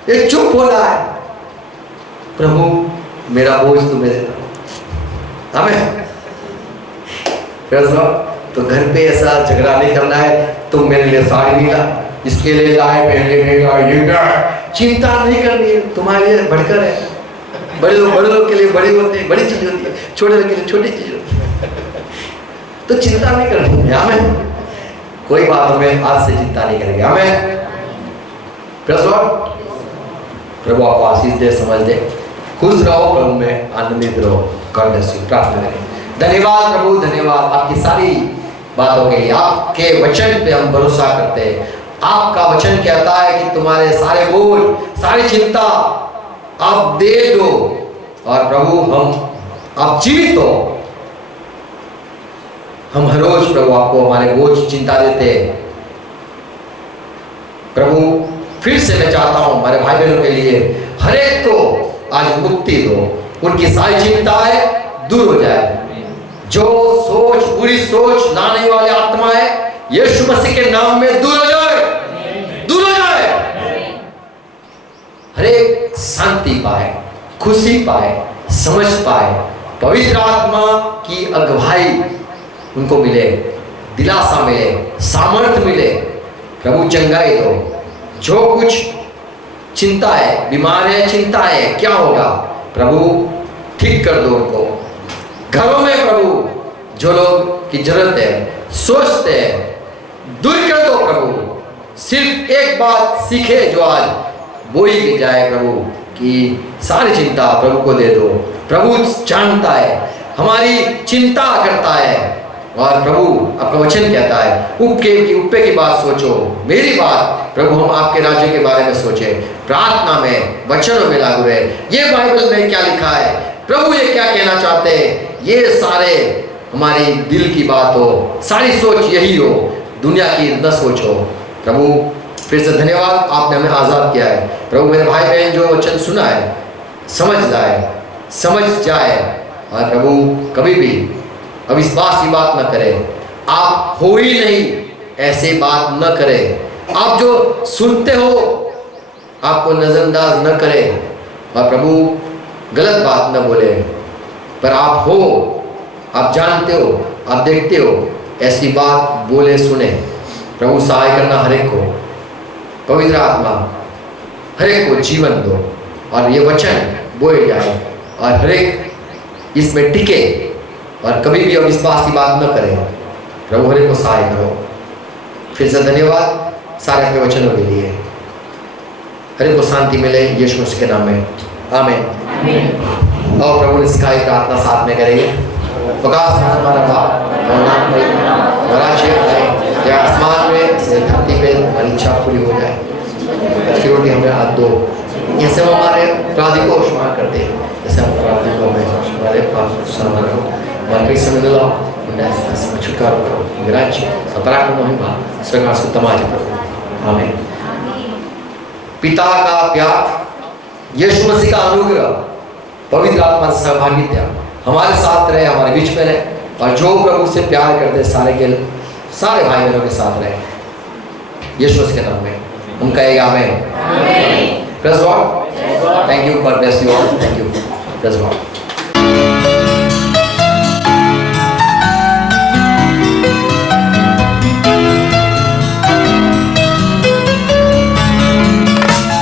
ये चुप होना है। प्रभु मेरा बोझ तुम्हें देता हूं, हमें तो घर पे ऐसा झगड़ा नहीं करना है, तुम मेरे लिए साड़ी नहीं ला, इसके लिए लाए, मेरे लिए नहीं लाए, ये क्या है? चिंता नहीं करनी है, तुम्हारे लिए बढ़कर है। बड़े लोग के लिए बड़ी होती है, बड़ी चीज होती है, छोटे लोग के लिए छोटी चीज होती है। तो चिंता नहीं करनी है हमें, कोई बात हमें आज से चिंता नहीं करेंगे हमें। प्रभु आपको आशीष दे, समझ दे, खुश रहो, प्रभु में आनंदित रहो। God bless you. प्रार्थना करें। धन्यवाद प्रभु, धन्यवाद आपकी सारी बातों के लिए। आपके वचन पे हम भरोसा करते हैं। आपका वचन कहता है कि तुम्हारे सारे बोझ, सारी चिंता आप दे दो, और प्रभु हम आप जीवित हो। हम हर रोज प्रभु आपको हमारे बोझ चिंता देते हैं। प्रभु फिर से मैं चाहता हूं हमारे भाई बहनों के लिए हर एक को आज मुक्ति दो, उनकी सारी चिंताएं दूर हो जाए। जो सोच, बुरी सोच लाने वाले आत्मा है, यीशु मसीह के नाम में दूर हो जाए, दूर हो जाए। हर एक शांति पाए, खुशी पाए, समझ पाए, पवित्र आत्मा की अगुवाई उनको मिले, दिलासा मिले, सामर्थ्य मिले। प्रभु चंगाई दो, जो कुछ चिंता है, बीमार है, चिंता है, क्या होगा प्रभु ठीक कर दो उनको। घरों में प्रभु जो लोग की जरूरत है, सोचते हैं, दूर कर दो प्रभु। सिर्फ एक बात सीखे जो आज बोई की जाए प्रभु, कि सारी चिंता प्रभु को दे दो। प्रभु जानता है, हमारी चिंता करता है, और प्रभु आपका वचन कहता है उपके की बात सोचो, मेरी बात प्रभु हम आपके राज्य के बारे में सोचे। प्रार्थना में, वचनों में लागू है। ये बाइबल में क्या लिखा है, प्रभु ये क्या कहना चाहते हैं, ये सारे हमारी दिल की बात हो, सारी सोच यही हो, दुनिया की न सोचो। प्रभु फिर से धन्यवाद, आपने हमें आज़ाद किया है। प्रभु मेरे भाई बहन जो वचन सुना है समझ जाए, और प्रभु कभी भी अविश्वास की बात न करें। आप हो ही नहीं ऐसे बात न करें। आप जो सुनते हो आपको नजरअंदाज न करें, और प्रभु गलत बात न बोले, पर आप हो, आप जानते हो, आप देखते हो, ऐसी बात बोले सुने। प्रभु सहाय करना हर एक को, पवित्र आत्मा हर एक को जीवन दो, और ये वचन बोए जाए, और हर एक इसमें टिके, और कभी भी अविश्वास की बात न करें। प्रभु हर एक को सहाय करो। फिर से धन्यवाद सारे अपने वचनों के लिए। हर एक को शांति मिले यीशु मसीह के नाम में, आमीन। और प्रभु ने सिखाई प्रार्थना साथ में करेंगे। प्रकाश हमारा बाप, राज्य है आसमान में से धरती पे, हमारी इच्छा पूरी हो जाए। अच्छी रोटी हमें आज दो, जैसे हम हमारे अपराधी को क्षमा करते हैं, जैसे हम अपराधी को हमें हमारे पास क्षमा करो, हमारे समय दिलाओ, छुटकारा करो, राज्य पराक्रम महिमा स्वर्ग से तमाज करो, आमीन। पिता का प्यार, यीशु मसीह का अनुग्रह, पवित्र आत्मा से सहभागिता हमारे साथ रहे, हमारे बीच में रहे, और जो प्रभु से प्यार करते सारे भाई बहनों के साथ रहे, यीशु मसीह के नाम में हम कहेंगे आमीन। Praise God, thank you, God bless you all, thank you, praise God.